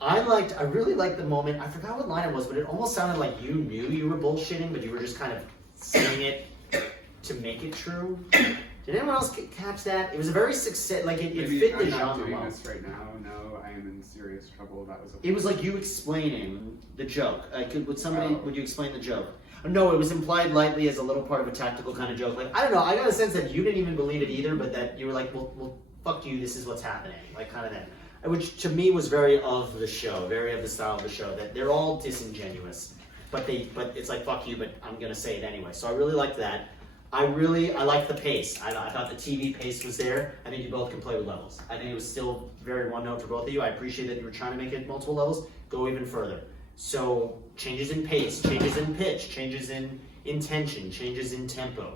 I really liked the moment, I forgot what line it was, but it almost sounded like you knew you were bullshitting, but you were just kind of saying it to make it true. Did anyone else catch that? It was a very success, it fit the genre. I'm not doing well. this right now. No, I am in serious trouble. That was. It was like you explaining the joke. Would you explain the joke? No, it was implied lightly as a little part of a tactical kind of joke. I don't know. I got a sense that you didn't even believe it either, but that you were like, well, fuck you. This is what's happening. Kind of that. Which to me was very of the show, very of the style of the show. That they're all disingenuous, but it's like fuck you, but I'm gonna say it anyway. So I really liked that. I liked the pace. I thought the TV pace was there. I think you both can play with levels. I think it was still very one note for both of you. I appreciate that you were trying to make it multiple levels. Go even further. So changes in pace, changes in pitch, changes in intention, changes in tempo.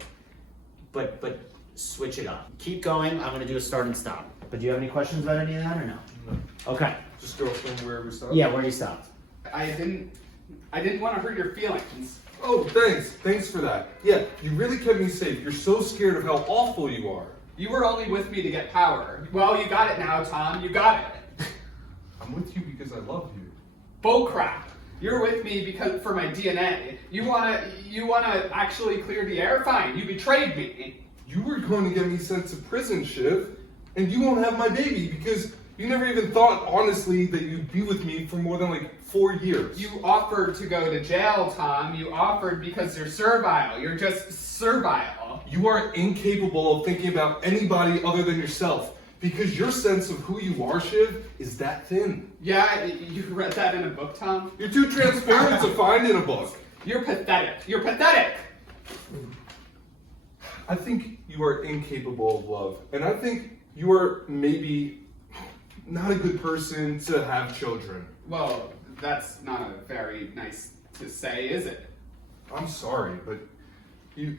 But switch it up. Keep going. I'm gonna do a start and stop. But do you have any questions about any of that or no? No. Okay. Just go from where we stopped? Yeah, where you stopped. I didn't want to hurt your feelings. Oh, thanks. Thanks for that. Yeah, you really kept me safe. You're so scared of how awful you are. You were only with me to get power. Well, you got it now, Tom. You got it. I'm with you because I love you. Bull crap. You're with me because for my DNA. You wanna actually clear the air? Fine. You betrayed me. You were going to get me sent to prison, Shiv, and you won't have my baby because you never even thought, honestly, that you'd be with me for more than like 4 years. You offered to go to jail, Tom. You offered because you're servile. You're just servile. You are incapable of thinking about anybody other than yourself because your sense of who you are, Shiv, is that thin. Yeah, you read that in a book, Tom? You're too transparent to find in a book. You're pathetic. You're pathetic. I think you are incapable of love, and I think you are maybe not a good person to have children. Well, that's not a very nice to say, is it? I'm sorry, but you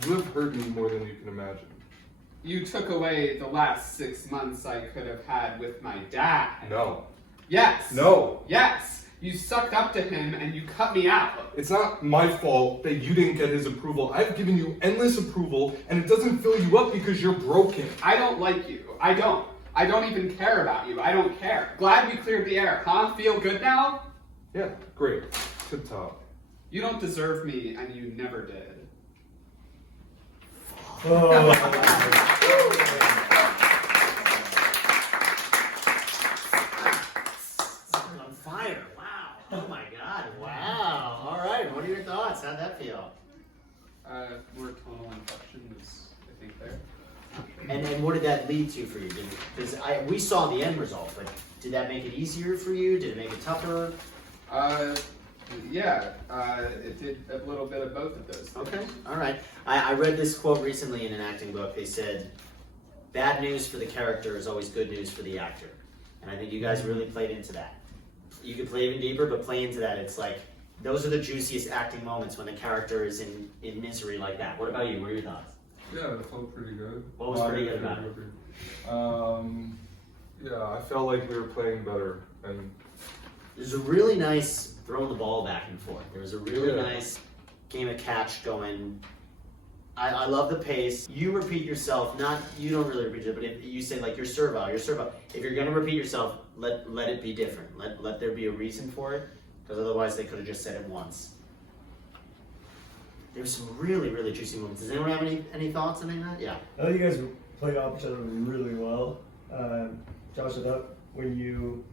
have hurt me more than you can imagine. You took away the last 6 months I could have had with my dad. No. Yes. No. Yes. You sucked up to him and you cut me out. It's not my fault that you didn't get his approval. I've given you endless approval, and it doesn't fill you up because you're broken. I don't like you. I don't. I don't even care about you. I don't care. Glad we cleared the air, huh? Feel good now? Yeah, great. Tip top. You don't deserve me, and you never did. On fire. Wow. Oh my God. Wow. All right. What are your thoughts? How'd that feel? Word tonal inflection was, I think, there. And what did that lead to for you? Because we saw the end result, but did that make it easier for you? Did it make it tougher? Yeah, it did a little bit of both of those things. Okay. All right. I read this quote recently in an acting book. They said, "Bad news for the character is always good news for the actor." And I think you guys really played into that. You could play even deeper, but play into that. It's like, those are the juiciest acting moments when the character is in misery like that. What about you? What are your thoughts? Yeah, it felt pretty good. What was pretty good about it? Yeah, I felt like we were playing better, and There's a really nice throwing the ball back and forth. There was a really Yeah. nice game of catch going. I love the pace. You repeat yourself. You don't really repeat it, but if you say like you're servile. If you're gonna repeat yourself, let it be different. Let there be a reason for it, because otherwise they could have just said it once. There was some really, really juicy moments. Does anyone have any thoughts on any of that? Yeah. I thought you guys played off each other really well. Josh, I thought when you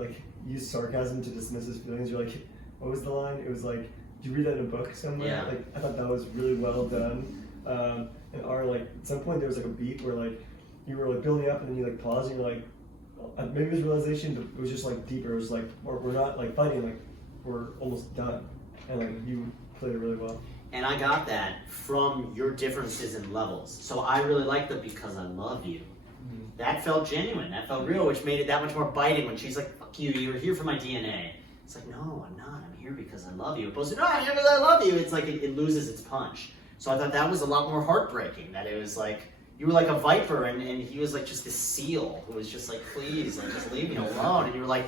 like used sarcasm to dismiss his feelings, you're like, what was the line? It was like, did you read that in a book somewhere? Yeah. Like, I thought that was really well done. And our like at some point there was like a beat where like you were like building up and then you like paused and you're like, maybe it was realization, but it was just like deeper. It was like we're not like fighting, like we're almost done. And like you played it really well. And I got that from your differences in levels. So I really liked the "because I love you." That felt genuine. That felt real, which made it that much more biting when she's like, "Fuck you, you were here for my DNA." It's like, no, I'm not. I'm here because I love you. Opposed to, no, I'm here because I love you. It's like it loses its punch. So I thought that was a lot more heartbreaking. That it was like, you were like a viper and he was like just this seal who was just like, please, like, just leave me alone. And you were like,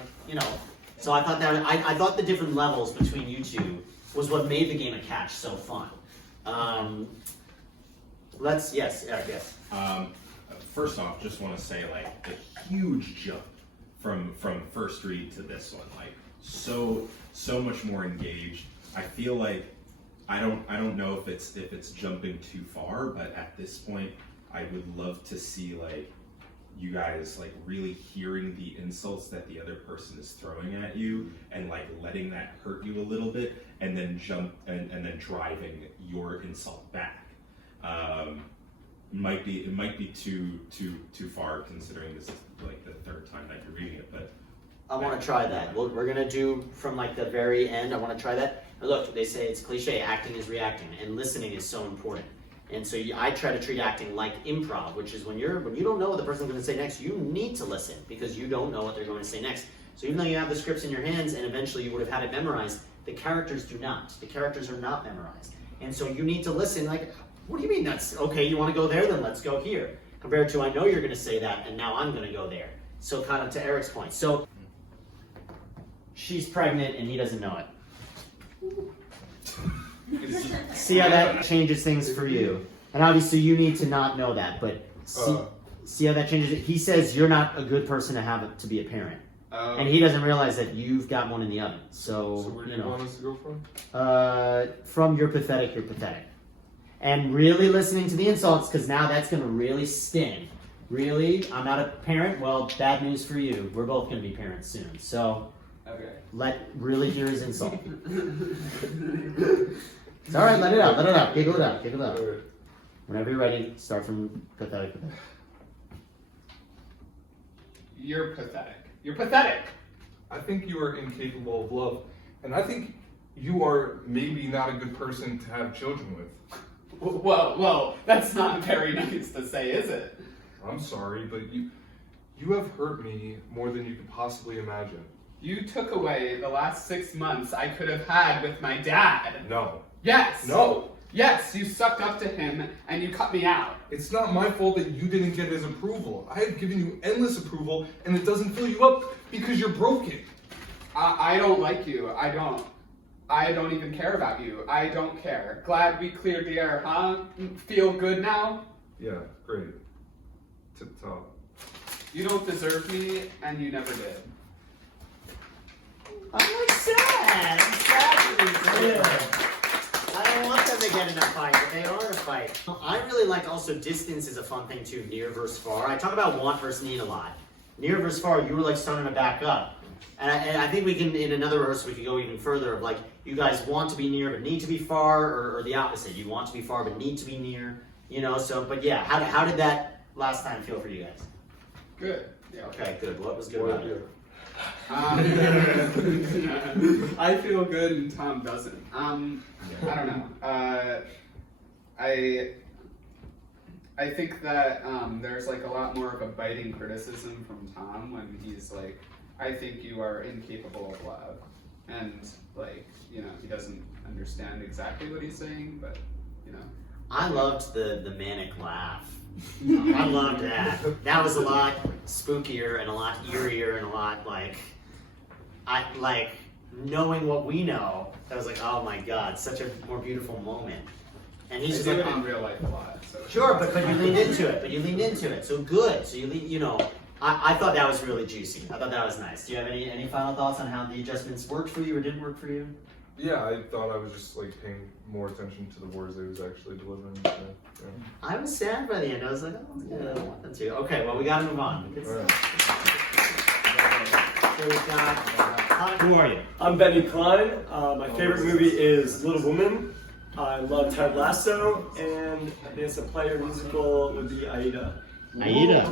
so I thought I thought the different levels between you two was what made the game of catch so fun. Yes, Eric, yes. First off, just want to say like a huge jump from first read to this one. Like so much more engaged. I feel like I don't know if it's jumping too far, but at this point, I would love to see like you guys like really hearing the insults that the other person is throwing at you and like letting that hurt you a little bit, and then jump and then driving your insult back. It might be too far considering this is like the third time that you're reading it, but I want to try that. We're gonna do from like the very end. I want to try that. And look, they say it's cliche. Acting is reacting, and listening is so important. And so I try to treat acting like improv, which is when you don't know what the person's going to say next, you need to listen because you don't know what they're going to say next. So even though you have the scripts in your hands and eventually you would have had it memorized, the characters do not. The characters are not memorized. And so you need to listen like, what do you mean that's, okay, you want to go there, then let's go here. Compared to, I know you're going to say that, and now I'm going to go there. So kind of to Eric's point. So she's pregnant and he doesn't know it. See how that changes things for you. And obviously you need to not know that, but see how that changes it. He says you're not a good person to have to be a parent. And he doesn't realize that you've got one in the oven. So where do you want us to go from? From you're pathetic, you're pathetic. And really listening to the insults, because now that's going to really sting. Really? I'm not a parent? Well, bad news for you. We're both going to be parents soon. So really hear his insult. It's all right, let it out. Giggle it out. Whenever you're ready, start from pathetic. You're pathetic. You're pathetic. I think you are incapable of love, and I think you are maybe not a good person to have children with. Well, that's not very nice to say, is it? I'm sorry, but you have hurt me more than you could possibly imagine. You took away the last 6 months I could have had with my dad. No. Yes. No. Yes, you sucked up to him and you cut me out. It's not my fault that you didn't get his approval. I have given you endless approval, and it doesn't fill you up because you're broken. I don't like you. I don't even care about you. I don't care. Glad we cleared the air, huh? Feel good now? Yeah, great. Tip top. You don't deserve me, and you never did. I'm like sad. I don't want them to get in a fight, but they are in a fight. I really like also distance is a fun thing too, near versus far. I talk about want versus need a lot. Near versus far, you were like starting to back up. And I think we can, in another verse, we could go even further of like, you guys want to be near but need to be far, or the opposite. You want to be far but need to be near, you know, so, but yeah, how did that last time feel for you guys? Good. Yeah. Okay, good. What was good about it? I feel good and Tom doesn't. I don't know. I think that there's like a lot more of a biting criticism from Tom when he's like, I think you are incapable of love. And like, you know, he doesn't understand exactly what he's saying, but you know. I loved the manic laugh. I loved that. That was a lot spookier and a lot eerier and a lot like knowing what we know. I was like, oh my god, such a more beautiful moment. And he's I just do like, it in real life a lot. So sure, but you leaned into it. So good. So you know, I thought that was really juicy. I thought that was nice. Do you have any final thoughts on how the adjustments worked for you or didn't work for you? Yeah, I thought I was just like paying more attention to the words that he was actually delivering. So, yeah. I was sad by the end. I was like, oh yeah, I don't want them to. Okay, well we gotta move on. All right. So we've got who are you? I'm Benny Klein. My favorite movie is Little Woman. I love Ted Lasso, and I think it's a play or musical would be Aida. Aida.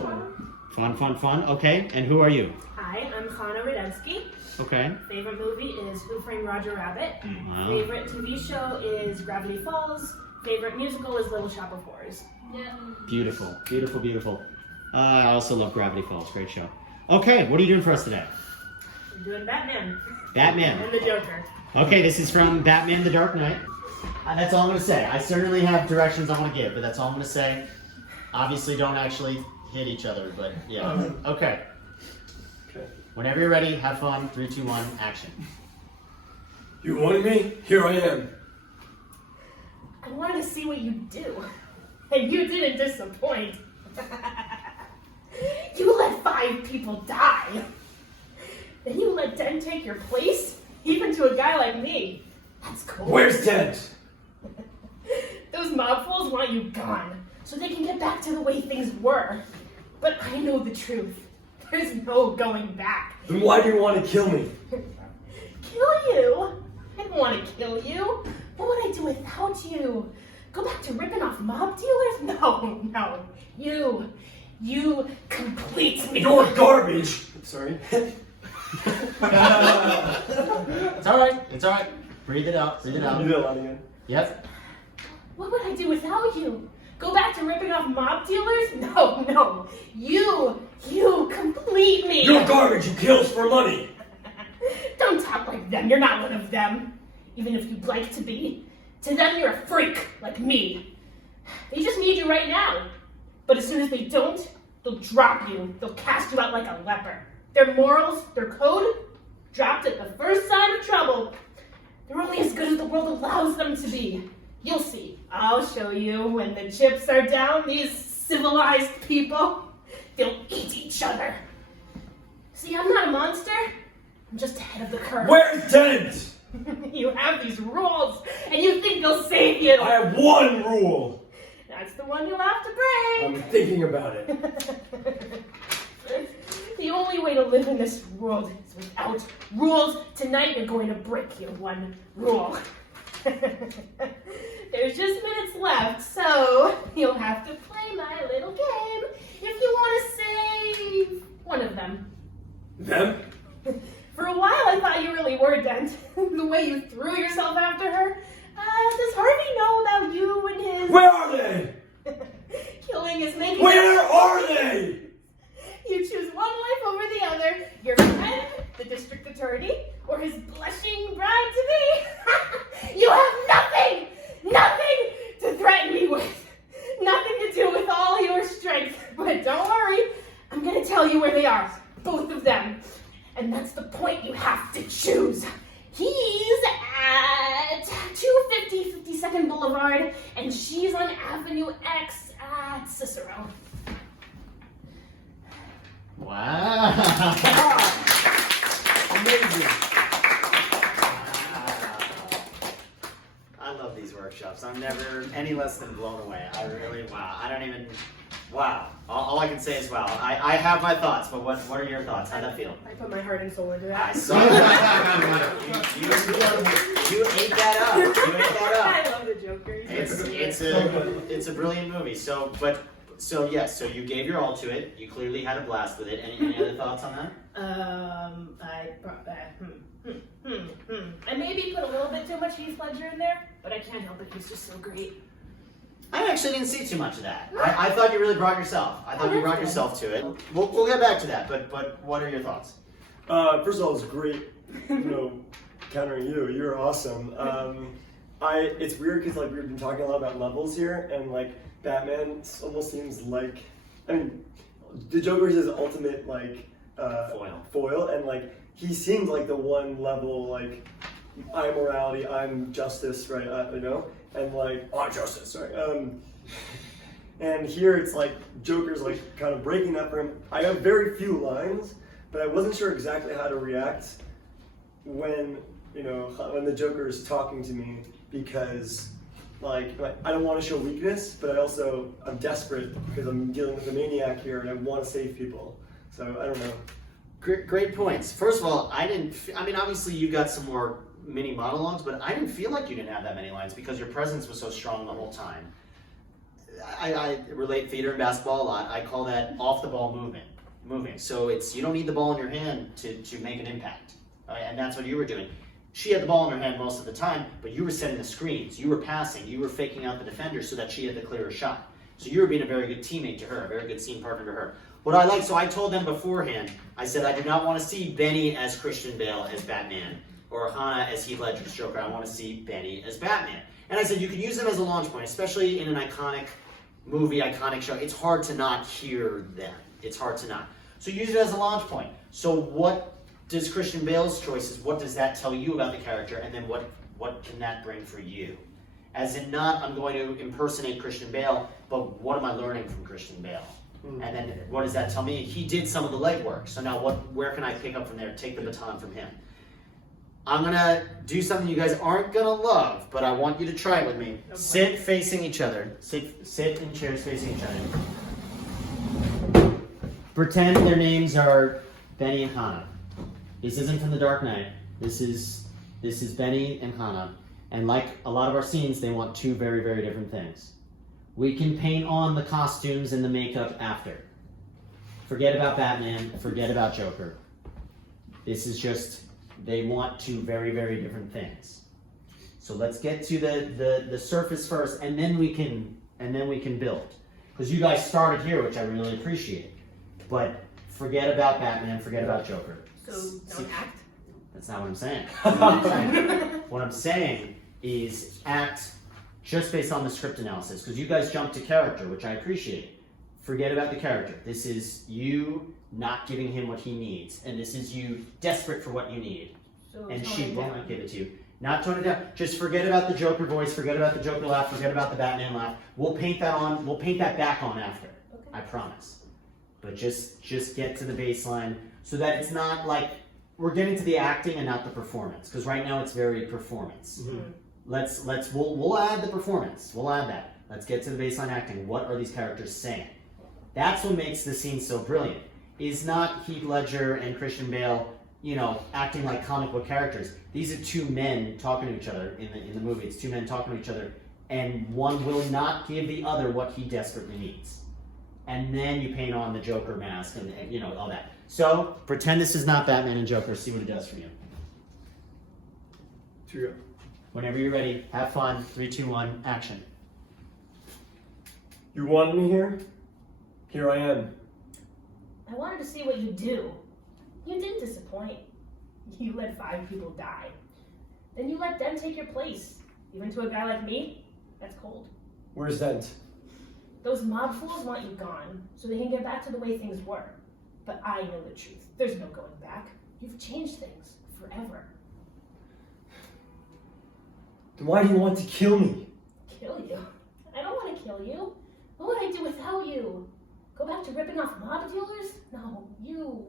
Fun. Okay, and who are you? Hi, I'm Kana Radensky. Okay. Favorite movie is Who Framed Roger Rabbit. Wow. Favorite TV show is Gravity Falls. Favorite musical is Little Shop of Horrors. Yeah. Beautiful. I also love Gravity Falls. Great show. Okay, what are you doing for us today? I'm doing Batman. Batman. And the Joker. Okay, this is from Batman The Dark Knight. That's all I'm going to say. I certainly have directions I want to give, but that's all I'm going to say. Obviously, don't actually hit each other, but yeah. Okay. Whenever you're ready, have fun. 3, 2, 1, action. You wanted me? Here I am. I wanted to see what you do. And you didn't disappoint. You let 5 people die. Then you let Den take your place? Even to a guy like me. That's cool. Where's Ted? Those mob fools want you gone, so they can get back to the way things were. But I know the truth. There's no going back. Then why do you want to kill me? Kill you? I don't want to kill you. What would I do without you? Go back to ripping off mob dealers? No. You complete me. You're garbage. Sorry. It's all right. Breathe it out. You do that line again. Yep. What would I do without you? Go back to ripping off mob dealers? No. You complete me. You're garbage. You kills for money. Don't talk like them. You're not one of them. Even if you'd like to be. To them, you're a freak, like me. They just need you right now. But as soon as they don't, they'll drop you. They'll cast you out like a leper. Their morals, their code, dropped at the first sign of trouble. They're only as good as the world allows them to be. You'll see. I'll show you when the chips are down, these civilized people, they'll eat each other. See, I'm not a monster. I'm just ahead of the curve. Where's Dent? You have these rules, and you think they'll save you. I have one rule. That's the one you'll have to break. I'm thinking about it. The only way to live in this world is without rules. Tonight you're going to break your one rule. There's just minutes left, so you'll have to play my little game if you want to save one of them. Them? For a while I thought you really were, Dent. The way you threw yourself after her. Does Harvey know about you and his... Where are they? Killing is making... Where are they? You choose one life over the other. Your friend, the district attorney, or his blushing bride-to-be. You have nothing to threaten me with. Nothing to do with all your strength. But don't worry, I'm going to tell you where they are. Both of them. And that's the point you have to choose. He's at 250 52nd Boulevard, and she's on Avenue X at Cicero. Wow. Amazing. I love these workshops. I'm never any less than blown away. I don't even, wow. All I can say is wow. I have my thoughts, but what are your thoughts? How'd that feel? I put my heart and soul into I that. saw that. You ate that up. You ate that up. I love the Joker. It's a brilliant movie. So yes, so you gave your all to it. You clearly had a blast with it. Any other thoughts on that? I maybe put a little bit too much Heath Ledger in there, but I can't help it. He's just so great. I actually didn't see too much of that. I thought you really brought yourself. I thought you brought yourself to it. We'll get back to that. But what are your thoughts? First of all, it's great. Countering you. You're awesome. It's weird because like we've been talking a lot about levels here, and like Batman almost seems like, I mean, the Joker's his ultimate like foil, and like he seems like the one level like I'm morality, I'm justice, right? You know, and like I'm justice, right? And here it's like Joker's like kind of breaking that for him. I have very few lines, but I wasn't sure exactly how to react when the Joker is talking to me, because like I don't want to show weakness, but I'm desperate because I'm dealing with a maniac here and I want to save people. So I don't know. Great points. First of all, I mean, obviously you got some more mini monologues, but I didn't feel like you didn't have that many lines because your presence was so strong the whole time. I relate theater and basketball a lot. I call that off the ball moving. So you don't need the ball in your hand to make an impact, right? And that's what you were doing. She had the ball in her hand most of the time, but you were setting the screens, you were passing, you were faking out the defender so that she had the clearer shot. So you were being a very good teammate to her, a very good scene partner to her. What I like, so I told them beforehand, I said I do not want to see Benny as Christian Bale as Batman, or Hannah as Heath Ledger's Joker. I want to see Benny as Batman. And I said you can use them as a launch point, especially in an iconic movie, iconic show. It's hard to not hear them. It's hard to not. So use it as a launch point. So what does Christian Bale's choices, what does that tell you about the character, and then what can that bring for you? As in not, I'm going to impersonate Christian Bale, but what am I learning from Christian Bale? And then what does that tell me? He did some of the legwork, so now where can I pick up from there, take the baton from him? I'm gonna do something you guys aren't gonna love, but I want you to try it with me. Sit facing each other. Sit in chairs facing each other. Pretend their names are Benny and Hannah. This isn't from The Dark Knight. This is Benny and Hannah. And like a lot of our scenes, they want two very, very different things. We can paint on the costumes and the makeup after. Forget about Batman, forget about Joker. This is just, they want two very, very different things. So let's get to the surface first, and then we can build. Because you guys started here, which I really appreciate. But forget about Batman, forget about Joker. So don't act? That's not what I'm saying. What I'm saying is act just based on the script analysis, because you guys jumped to character, which I appreciate. Forget about the character. This is you not giving him what he needs, and this is you desperate for what you need, and she will not give it to you. Not tone it down. Just forget about the Joker voice. Forget about the Joker laugh. Forget about the Batman laugh. We'll paint that on. We'll paint that back on after. Okay. I promise. But just get to the baseline so that it's not like we're getting to the acting and not the performance. Because right now it's very performance. Mm-hmm. We'll add the performance. We'll add that. Let's get to the baseline acting. What are these characters saying? That's what makes the scene so brilliant. Is not Heath Ledger and Christian Bale, acting like comic book characters. These are two men talking to each other in the movie. It's two men talking to each other, and one will not give the other what he desperately needs. And then you paint on the Joker mask and all that. So pretend this is not Batman and Joker. See what it does for you. Two. Whenever you're ready, have fun. 3, 2, 1, action. You wanted me here? Here I am. I wanted to see what you do. You didn't disappoint. You let 5 people die. Then you let them take your place. Even to a guy like me, that's cold. Where's Dent? Those mob fools want you gone, so they can get back to the way things were. But I know the truth. There's no going back. You've changed things forever. Then why do you want to kill me? Kill you? I don't want to kill you. What would I do without you? Go back to ripping off mob dealers? No, you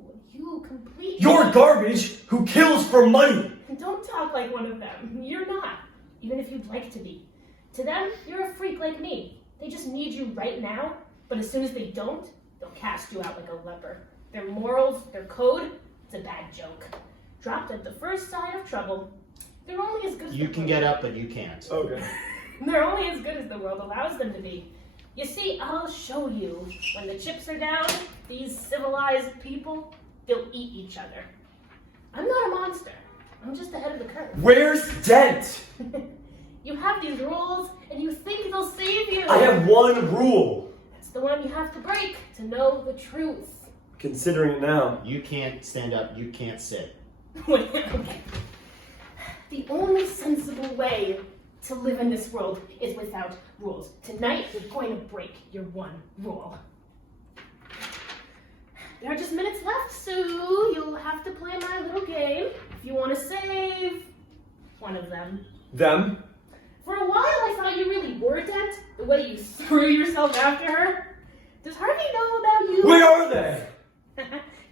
completely... You're garbage who kills for money! Don't talk like one of them. You're not, even if you'd like to be. To them, you're a freak like me. They just need you right now, but as soon as they don't, they'll cast you out like a leper. Their morals, their code, it's a bad joke. Dropped at the first sign of trouble. They're only as good as You can get up, but you can't. Okay. They're only as good as the world allows them to be. You see, I'll show you. When the chips are down, these civilized people, they'll eat each other. I'm not a monster. I'm just ahead of the curve. Where's Dent? You have these rules, and you think they'll save you. I have one rule. That's the one you have to break to know the truth. Considering it now. You can't stand up. You can't sit. Wait, okay. The only sensible way to live in this world is without rules. Tonight, you're going to break your one rule. There are just minutes left, so you'll have to play my little game if you want to save one of them. Them? For a while, I thought you really were Dent, the way you threw yourself after her. Does Harvey know about you? Where are they?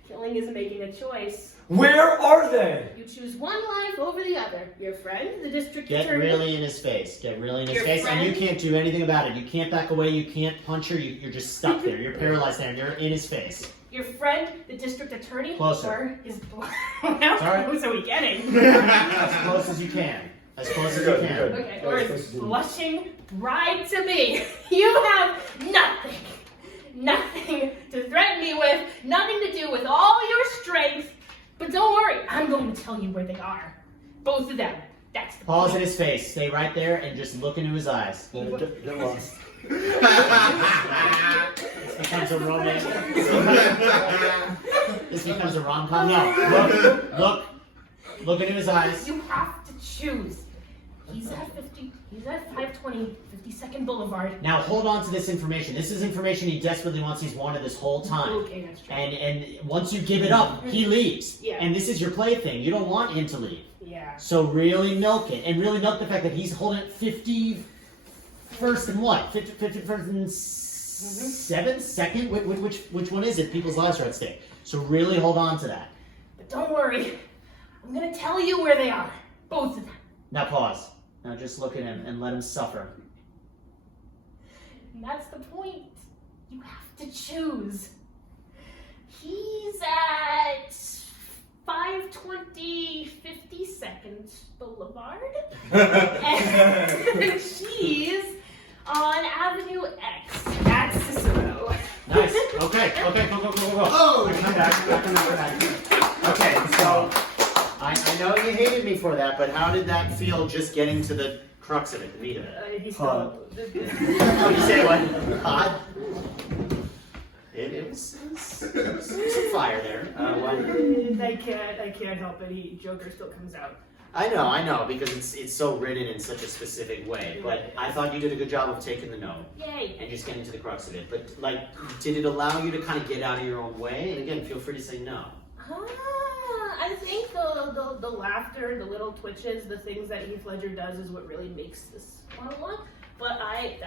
Killing is making a choice. Where are they? You choose one life over the other. Your friend, the district Get attorney. really in his face. Get really in his Your face, and you friend? can't do anything about it. You can't back away. You can't punch her. You're just stuck there. You're paralyzed there, and you're in his face. Your friend, the district attorney. Closer. Or his How Sorry. close are we getting? As close as you can. As close as you Good, can. good. Okay, Yeah, or it's his supposed to be- blushing bride to be. You have nothing. Nothing to threaten me with. Nothing to do with all your strength. But don't worry, I'm going to tell you where they are. Both of them. That's the Pause in point. his face. Stay right there and just look into his eyes. Get lost. This becomes a romance. This becomes a rom-com. No, look into his eyes. You have to choose. He's at 520 52nd Boulevard. Now hold on to this information. This is information he desperately wants. He's wanted this whole time. Okay, that's true. And once you give it up, he leaves. Yeah. And this is your plaything. You don't want him to leave. Yeah. So really milk it, and really milk the fact that he's holding it 51st and what? 51st and 7th, second? Which one is it? People's lives are at stake. So really hold on to that. But don't worry. I'm going to tell you where they are. Both of them. Now pause. Now just look at him and let him suffer. And that's the point. You have to choose. He's at 520 52nd Boulevard. And she's on Avenue X at Cicero. Nice. Okay, go. Oh! Come back. Okay, so I know you hated me for that, but how did that feel just getting to the crux of it, the meat of it? He's Hot. Oh, you say what? Hot? It was some fire there. I can't help it. Joker still comes out. I know, because it's so written in such a specific way. But I thought you did a good job of taking the note Yay! and just getting to the crux of it. But like, did it allow you to kind of get out of your own way? And again, feel free to say no. I think the laughter, the little twitches, the things that Heath Ledger does is what really makes this monologue. But I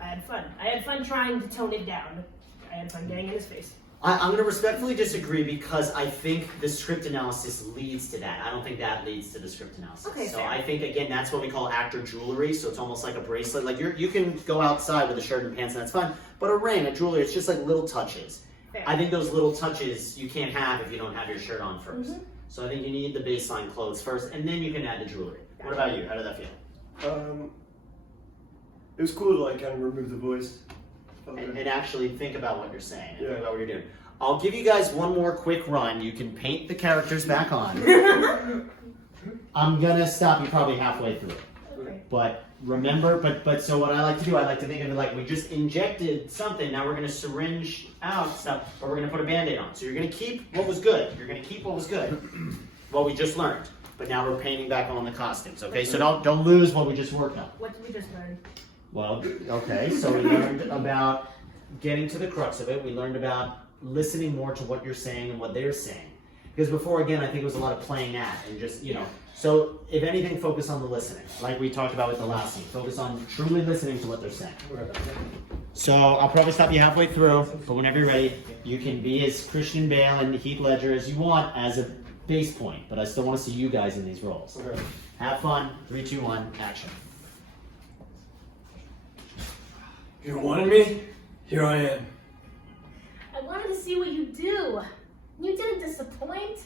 had fun. I had fun trying to tone it down. I had fun getting in his face. I'm going to respectfully disagree because I think the script analysis leads to that. I don't think that leads to the script analysis. Okay, so fair. I think, again, that's what we call actor jewelry. So it's almost like a bracelet. Like you can go outside with a shirt and pants and that's fine. But a ring, a jewelry, it's just like little touches. Fair. I think those little touches you can't have if you don't have your shirt on first. Mhm. So I think you need the baseline clothes first, and then you can add the jewelry. What about you? How did that feel? It was cool to like kind of remove the voice. And actually think about what you're saying and Yeah. think about what you're doing. I'll give you guys one more quick run. You can paint the characters back on. I'm gonna stop you probably halfway through. Okay. But remember, but so what I like to do, I like to think of it like we just injected something. Now we're gonna syringe out stuff, but we're gonna put a Band-Aid on. So you're gonna keep what was good. You're gonna keep what was good, what we just learned. But now we're painting back on the costumes. Okay, so don't lose what we just worked on. What did we just learn? Well, okay, so we learned about getting to the crux of it. We learned about listening more to what you're saying and what they're saying. Because before, again, I think it was a lot of playing at and just, So if anything, focus on the listening. Like we talked about with the last scene. Focus on truly listening to what they're saying. So I'll probably stop you halfway through, but whenever you're ready, you can be as Christian Bale and Heath Ledger as you want as a base point. But I still want to see you guys in these roles. Have fun. 3, 2, 1, action. You wanted me? Here I am. I wanted to see what you do. You didn't disappoint.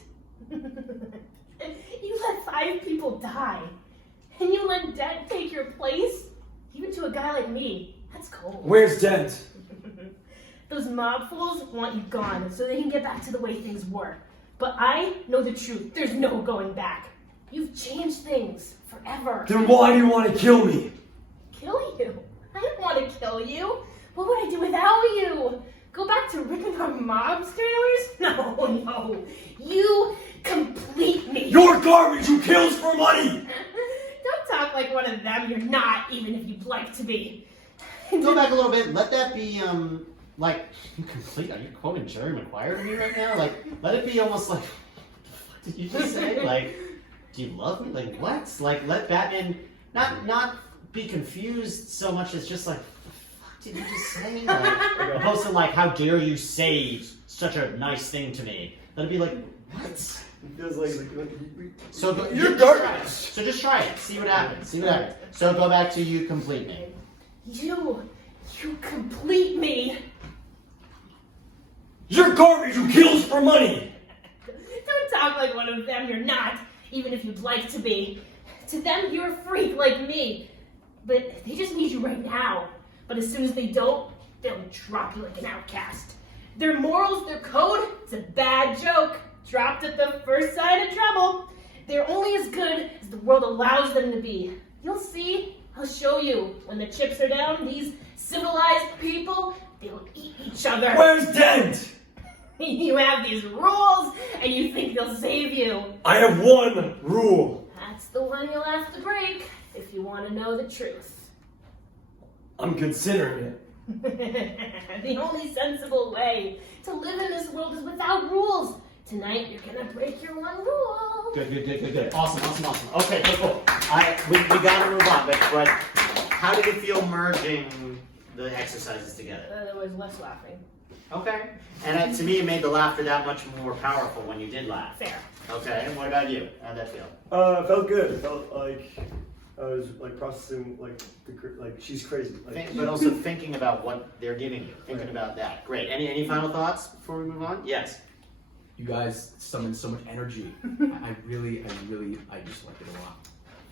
You let 5 people die. And you let Dent take your place? Even to a guy like me. That's cold. Where's Dent? Those mob fools want you gone so they can get back to the way things were. But I know the truth. There's no going back. You've changed things forever. Then why do you want to kill me? Kill you? I didn't want to kill you. What would I do without you? Go back to ripping up mob trailers? No. You complete me. You're garbage who kills for money! Don't talk like one of them. You're not, even if you'd like to be. Go back a little bit. Let that be, like, complete. Are you quoting Jerry Maguire to me right now? Like, let it be almost like, what the fuck did you just say? Like, do you love me? Like, what? Like, let Batman not be confused so much as just like, what the fuck did you just say? Like, opposed to like, how dare you say such a nice thing to me? Let it be like, what? It feels like So you're just garbage. try it. So just try it. See what happens. So go back to you complete me. You complete me. You're garbage who kills for money! Don't talk like one of them. You're not, even if you'd like to be. To them, you're a freak like me. But they just need you right now. But as soon as they don't, they'll drop you like an outcast. Their morals, their code, it's a bad joke. Dropped at the first sign of trouble. They're only as good as the world allows them to be. You'll see. I'll show you. When the chips are down, these civilized people, they'll eat each other. Where's Dent? You have these rules, and you think they'll save you. I have one rule. That's the one you'll have to break if you want to know the truth. I'm considering it. The only sensible way to live in this world is without rules. Tonight, you're gonna break your one rule. Good. Awesome. Okay, cool. We gotta move on, but how did it feel merging the exercises together? There was less laughing. Okay. And to me, it made the laughter that much more powerful when you did laugh. Fair. Okay, and what about you? How'd that feel? It felt good. It felt like I was like processing like she's crazy. But also thinking about what they're giving you. Thinking about that. Great. Any final thoughts before we move on? Yes. You guys summoned so much energy. I just liked it a lot.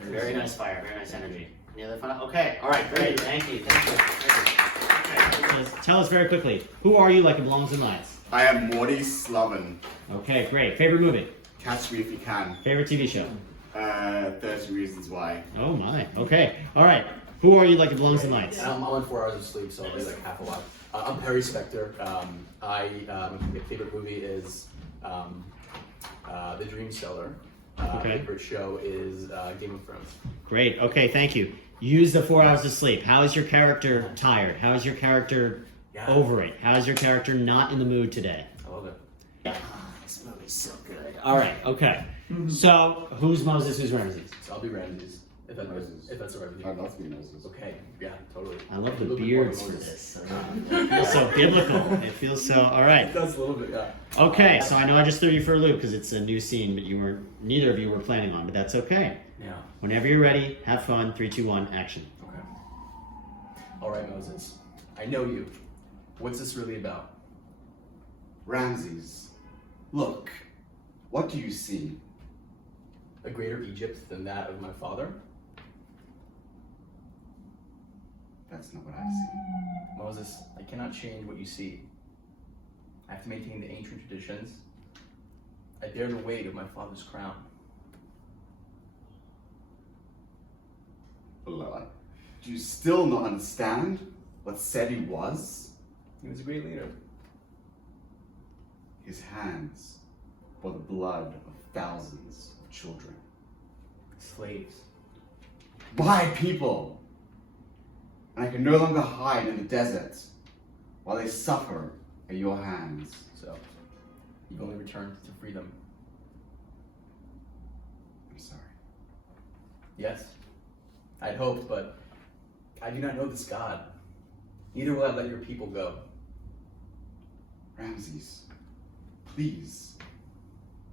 Very nice fire. Very nice energy. Any other final? Okay. All right. Great. Thank you. Okay. Tell us very quickly. Who are you? Like it belongs in lights. I am Morty Sloven. Okay. Great. Favorite movie? Catch Me If You Can. Favorite TV show? 30 Reasons Why. Oh my. Okay. All right. Who are you like it belongs in lights? I'm on 4 hours of sleep, so I'll be like half alive. I'm Perry Spector. My favorite movie is The Dream Seller. Okay. Favorite show is Game of Thrones. Great. Okay, thank you. Use the 4 hours of sleep. How is your character tired? How is your character over it? How is your character not in the mood today? I love it. This movie's so good. All right. Okay. So who's Moses? Who's Ramses? So I'll be Ramses. If that's all right with you. I'd love to be Moses. Okay. Yeah. Totally. I love the A little bit beards more for Moses. this. It feels so biblical. It feels so. All right. It does a little bit. Yeah. Okay. So I know I just threw you for a loop because it's a new scene, but neither of you were planning on. But that's okay. Yeah. Whenever you're ready, have fun. 3, 2, 1, action. Okay. All right, Moses. I know you. What's this really about? Ramses, look, what do you see? A greater Egypt than that of my father? That's not what I see. Moses, I cannot change what you see. I have to maintain the ancient traditions. I bear the weight of my father's crown. Blood. Do you still not understand what said he was? He was a great leader. His hands bore the blood of thousands of children. Slaves. My people! And I can no longer hide in the desert while they suffer at your hands. So, you've only returned to freedom. I'm sorry. Yes, I'd hoped, but I do not know this God. Neither will I let your people go. Ramses, please,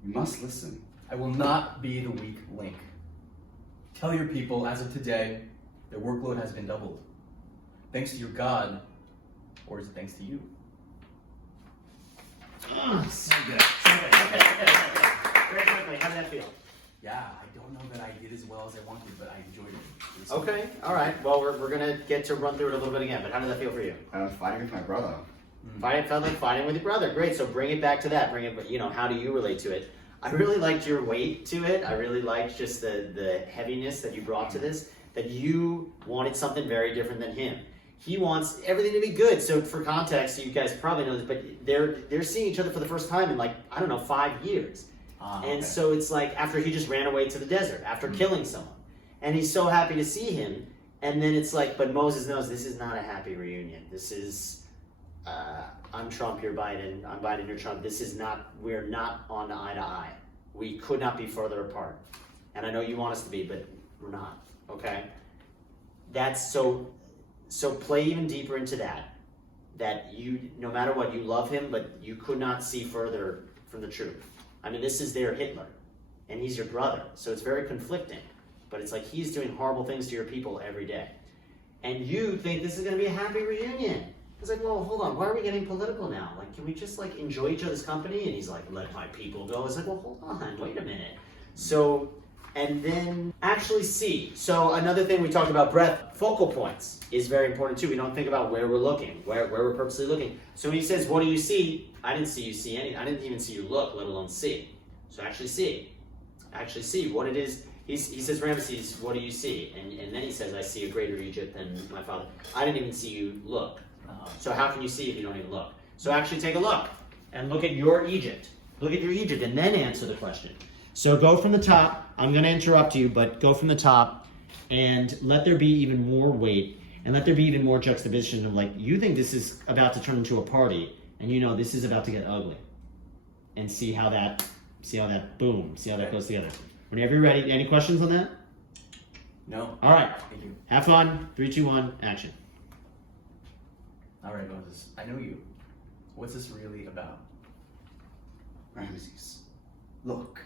you must listen. I will not be the weak link. Tell your people, as of today, their workload has been doubled. Thanks to your God, or is it thanks to you? Oh, so good. So good. Okay. Very quickly, how did that feel? Yeah, I don't know that I did as well as I wanted, but I enjoyed it. It was Okay, all right. Well, we're gonna get to run through it a little bit again, but how did that feel for you? I was fighting with my brother. Felt like fighting with your brother. Great. So bring it back to that. Bring it. How do you relate to it? I really liked your weight to it. I really liked just the heaviness that you brought to this. That you wanted something very different than him. He wants everything to be good. So for context, you guys probably know this, but they're seeing each other for the first time in 5 years. And so it's like after he just ran away to the desert after killing someone, and he's so happy to see him. And then it's like, but Moses knows this is not a happy reunion. This is. I'm Trump, you're Biden. I'm Biden, you're Trump. We're not on eye to eye. We could not be further apart. And I know you want us to be, but we're not, okay? That's so play even deeper into that you, no matter what, you love him, but you could not see further from the truth. I mean, this is their Hitler, and he's your brother. So it's very conflicting, but it's like he's doing horrible things to your people every day. And you think this is gonna be a happy reunion. It's like, well, hold on, why are we getting political now? Like, can we just enjoy each other's company? And he's like, let my people go. It's like, well, hold on, wait a minute. So, and then actually see. So another thing we talked about, breath, focal points is very important too. We don't think about where we're looking, where we're purposely looking. So when he says, what do you see? I didn't see you see any, I didn't even see you look, let alone see. So actually see what it is. He says, Ramses, what do you see? And then he says, I see a greater Egypt than my father. I didn't even see you look. So how can you see if you don't even look? So actually take a look and look at your Egypt. Look at your Egypt and then answer the question. So go from the top. I'm going to interrupt you, but go from the top and let there be even more weight and let there be even more juxtaposition of you think this is about to turn into a party and this is about to get ugly. And see how that goes together. Whenever you're ready. Any questions on that? No. All right. Thank you. Have fun. 3, 2, 1, action. All right, Moses. I know you. What's this really about? Ramses, look,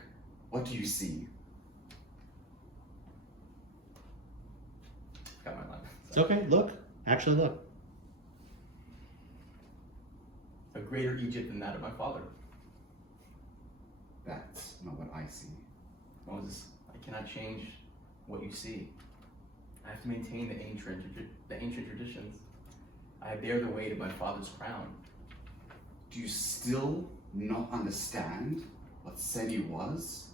what do you see? Got my line. It's okay. Look. Actually look. A greater Egypt than that of my father. That's not what I see. Moses, I cannot change what you see. I have to maintain the ancient traditions. I bear the weight of my father's crown. Do you still not understand what said he was?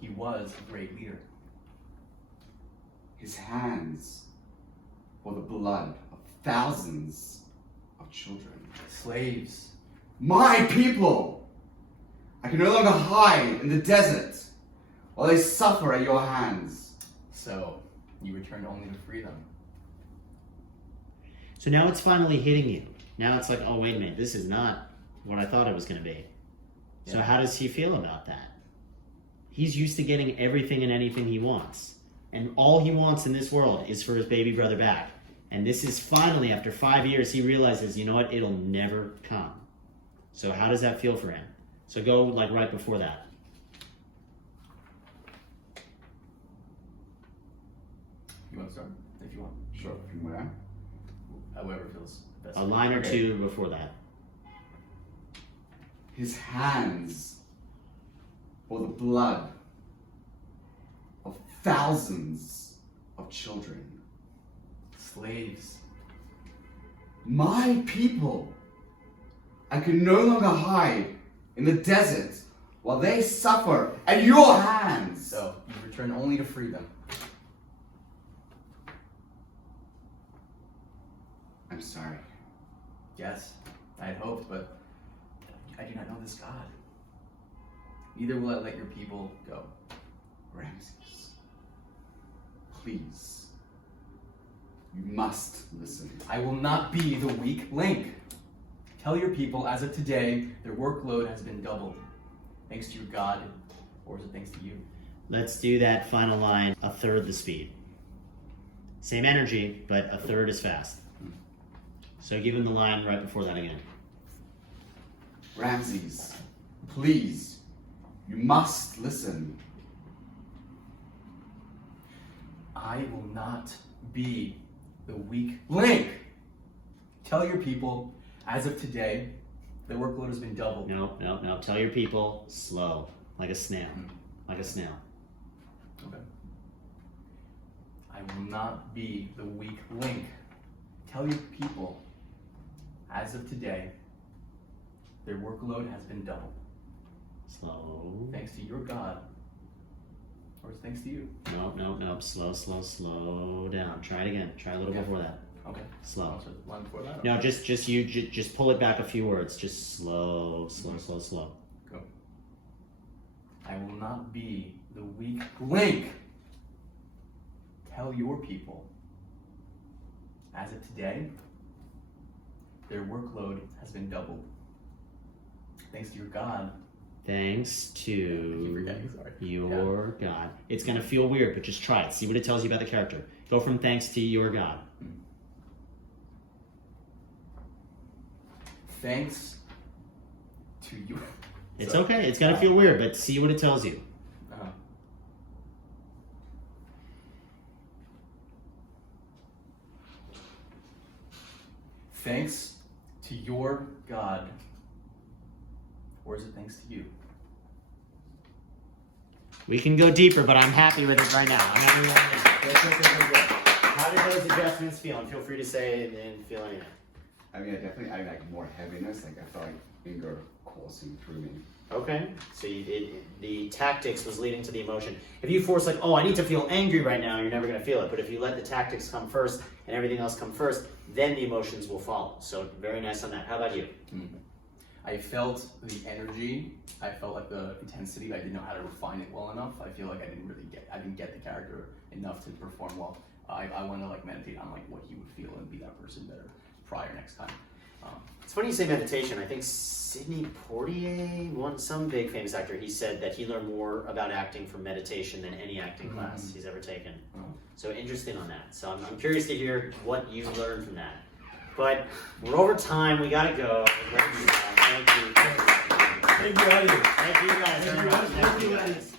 He was a great leader. His hands or the blood of thousands of children. Slaves. My people! I can no longer hide in the desert while they suffer at your hands. So, you returned only to free them. So now it's finally hitting you. Now it's like, oh, wait a minute, this is not what I thought it was going to be. So how does he feel about that? He's used to getting everything and anything he wants. And all he wants in this world is for his baby brother back. And this is finally, after 5 years, he realizes, you know what, it'll never come. So how does that feel for him? So go like right before that. You want to start? If you want. Sure, from where? However feels best. A line or two before that. His hands or the blood of thousands of children. Slaves. My people! I can no longer hide in the desert while they suffer at your hands. So, you return only to free them. I'm sorry. Yes, I had hoped, but I do not know this God. Neither will I let your people go. Ramses, please. You must listen. I will not be the weak link. Tell your people, as of today, their workload has been doubled. Thanks to your God, or is it thanks to you? Let's do that final line, a third the speed. Same energy, but a third as fast. So give him the line right before that again. Ramses, please. You must listen. I will not be the weak link. Tell your people, as of today, their workload has been doubled. No. Tell your people slow, like a snail. Like a snail. Okay. I will not be the weak link. Tell your people, as of today, their workload has been doubled. Slow. Thanks to your God, or it's thanks to you. No. Slow down. Try it again. Try a little before that. Okay. Slow. So line before that? No, just pull it back a few words. Just slow. Go. I will not be the weak link. Tell your people, as of today, their workload has been doubled. Thanks to your God. Thanks to your God. It's going to feel weird, but just try it. See what it tells you about the character. Go from thanks to your God. Thanks to you. It's okay. It's going to feel weird, but see what it tells you. Thanks to your God. Or is it thanks to you? We can go deeper, but I'm happy with it right now. I'm happy with it. Good. How did those adjustments feel? And feel free to say it and feel anything. I mean, I definitely added like more heaviness. Like I felt like anger coursing through me. Okay, so the tactics was leading to the emotion. If you force like, oh, I need to feel angry right now, you're never going to feel it. But if you let the tactics come first and everything else come first, then the emotions will follow. So very nice on that. How about you? I felt the energy. I felt like the intensity. I didn't know how to refine it well enough. I feel like I didn't get the character enough to perform well. I want to like meditate on like what he would feel and be that person better prior next time. It's funny you say meditation. I think Sidney Poitier, some big famous actor, he said that he learned more about acting from meditation than any acting class he's ever taken. So interesting on that. So I'm curious to hear what you learned from that. But we're over time. We gotta go. Thank you. Thank you, audience. Thank you guys very much. Thank you, audience.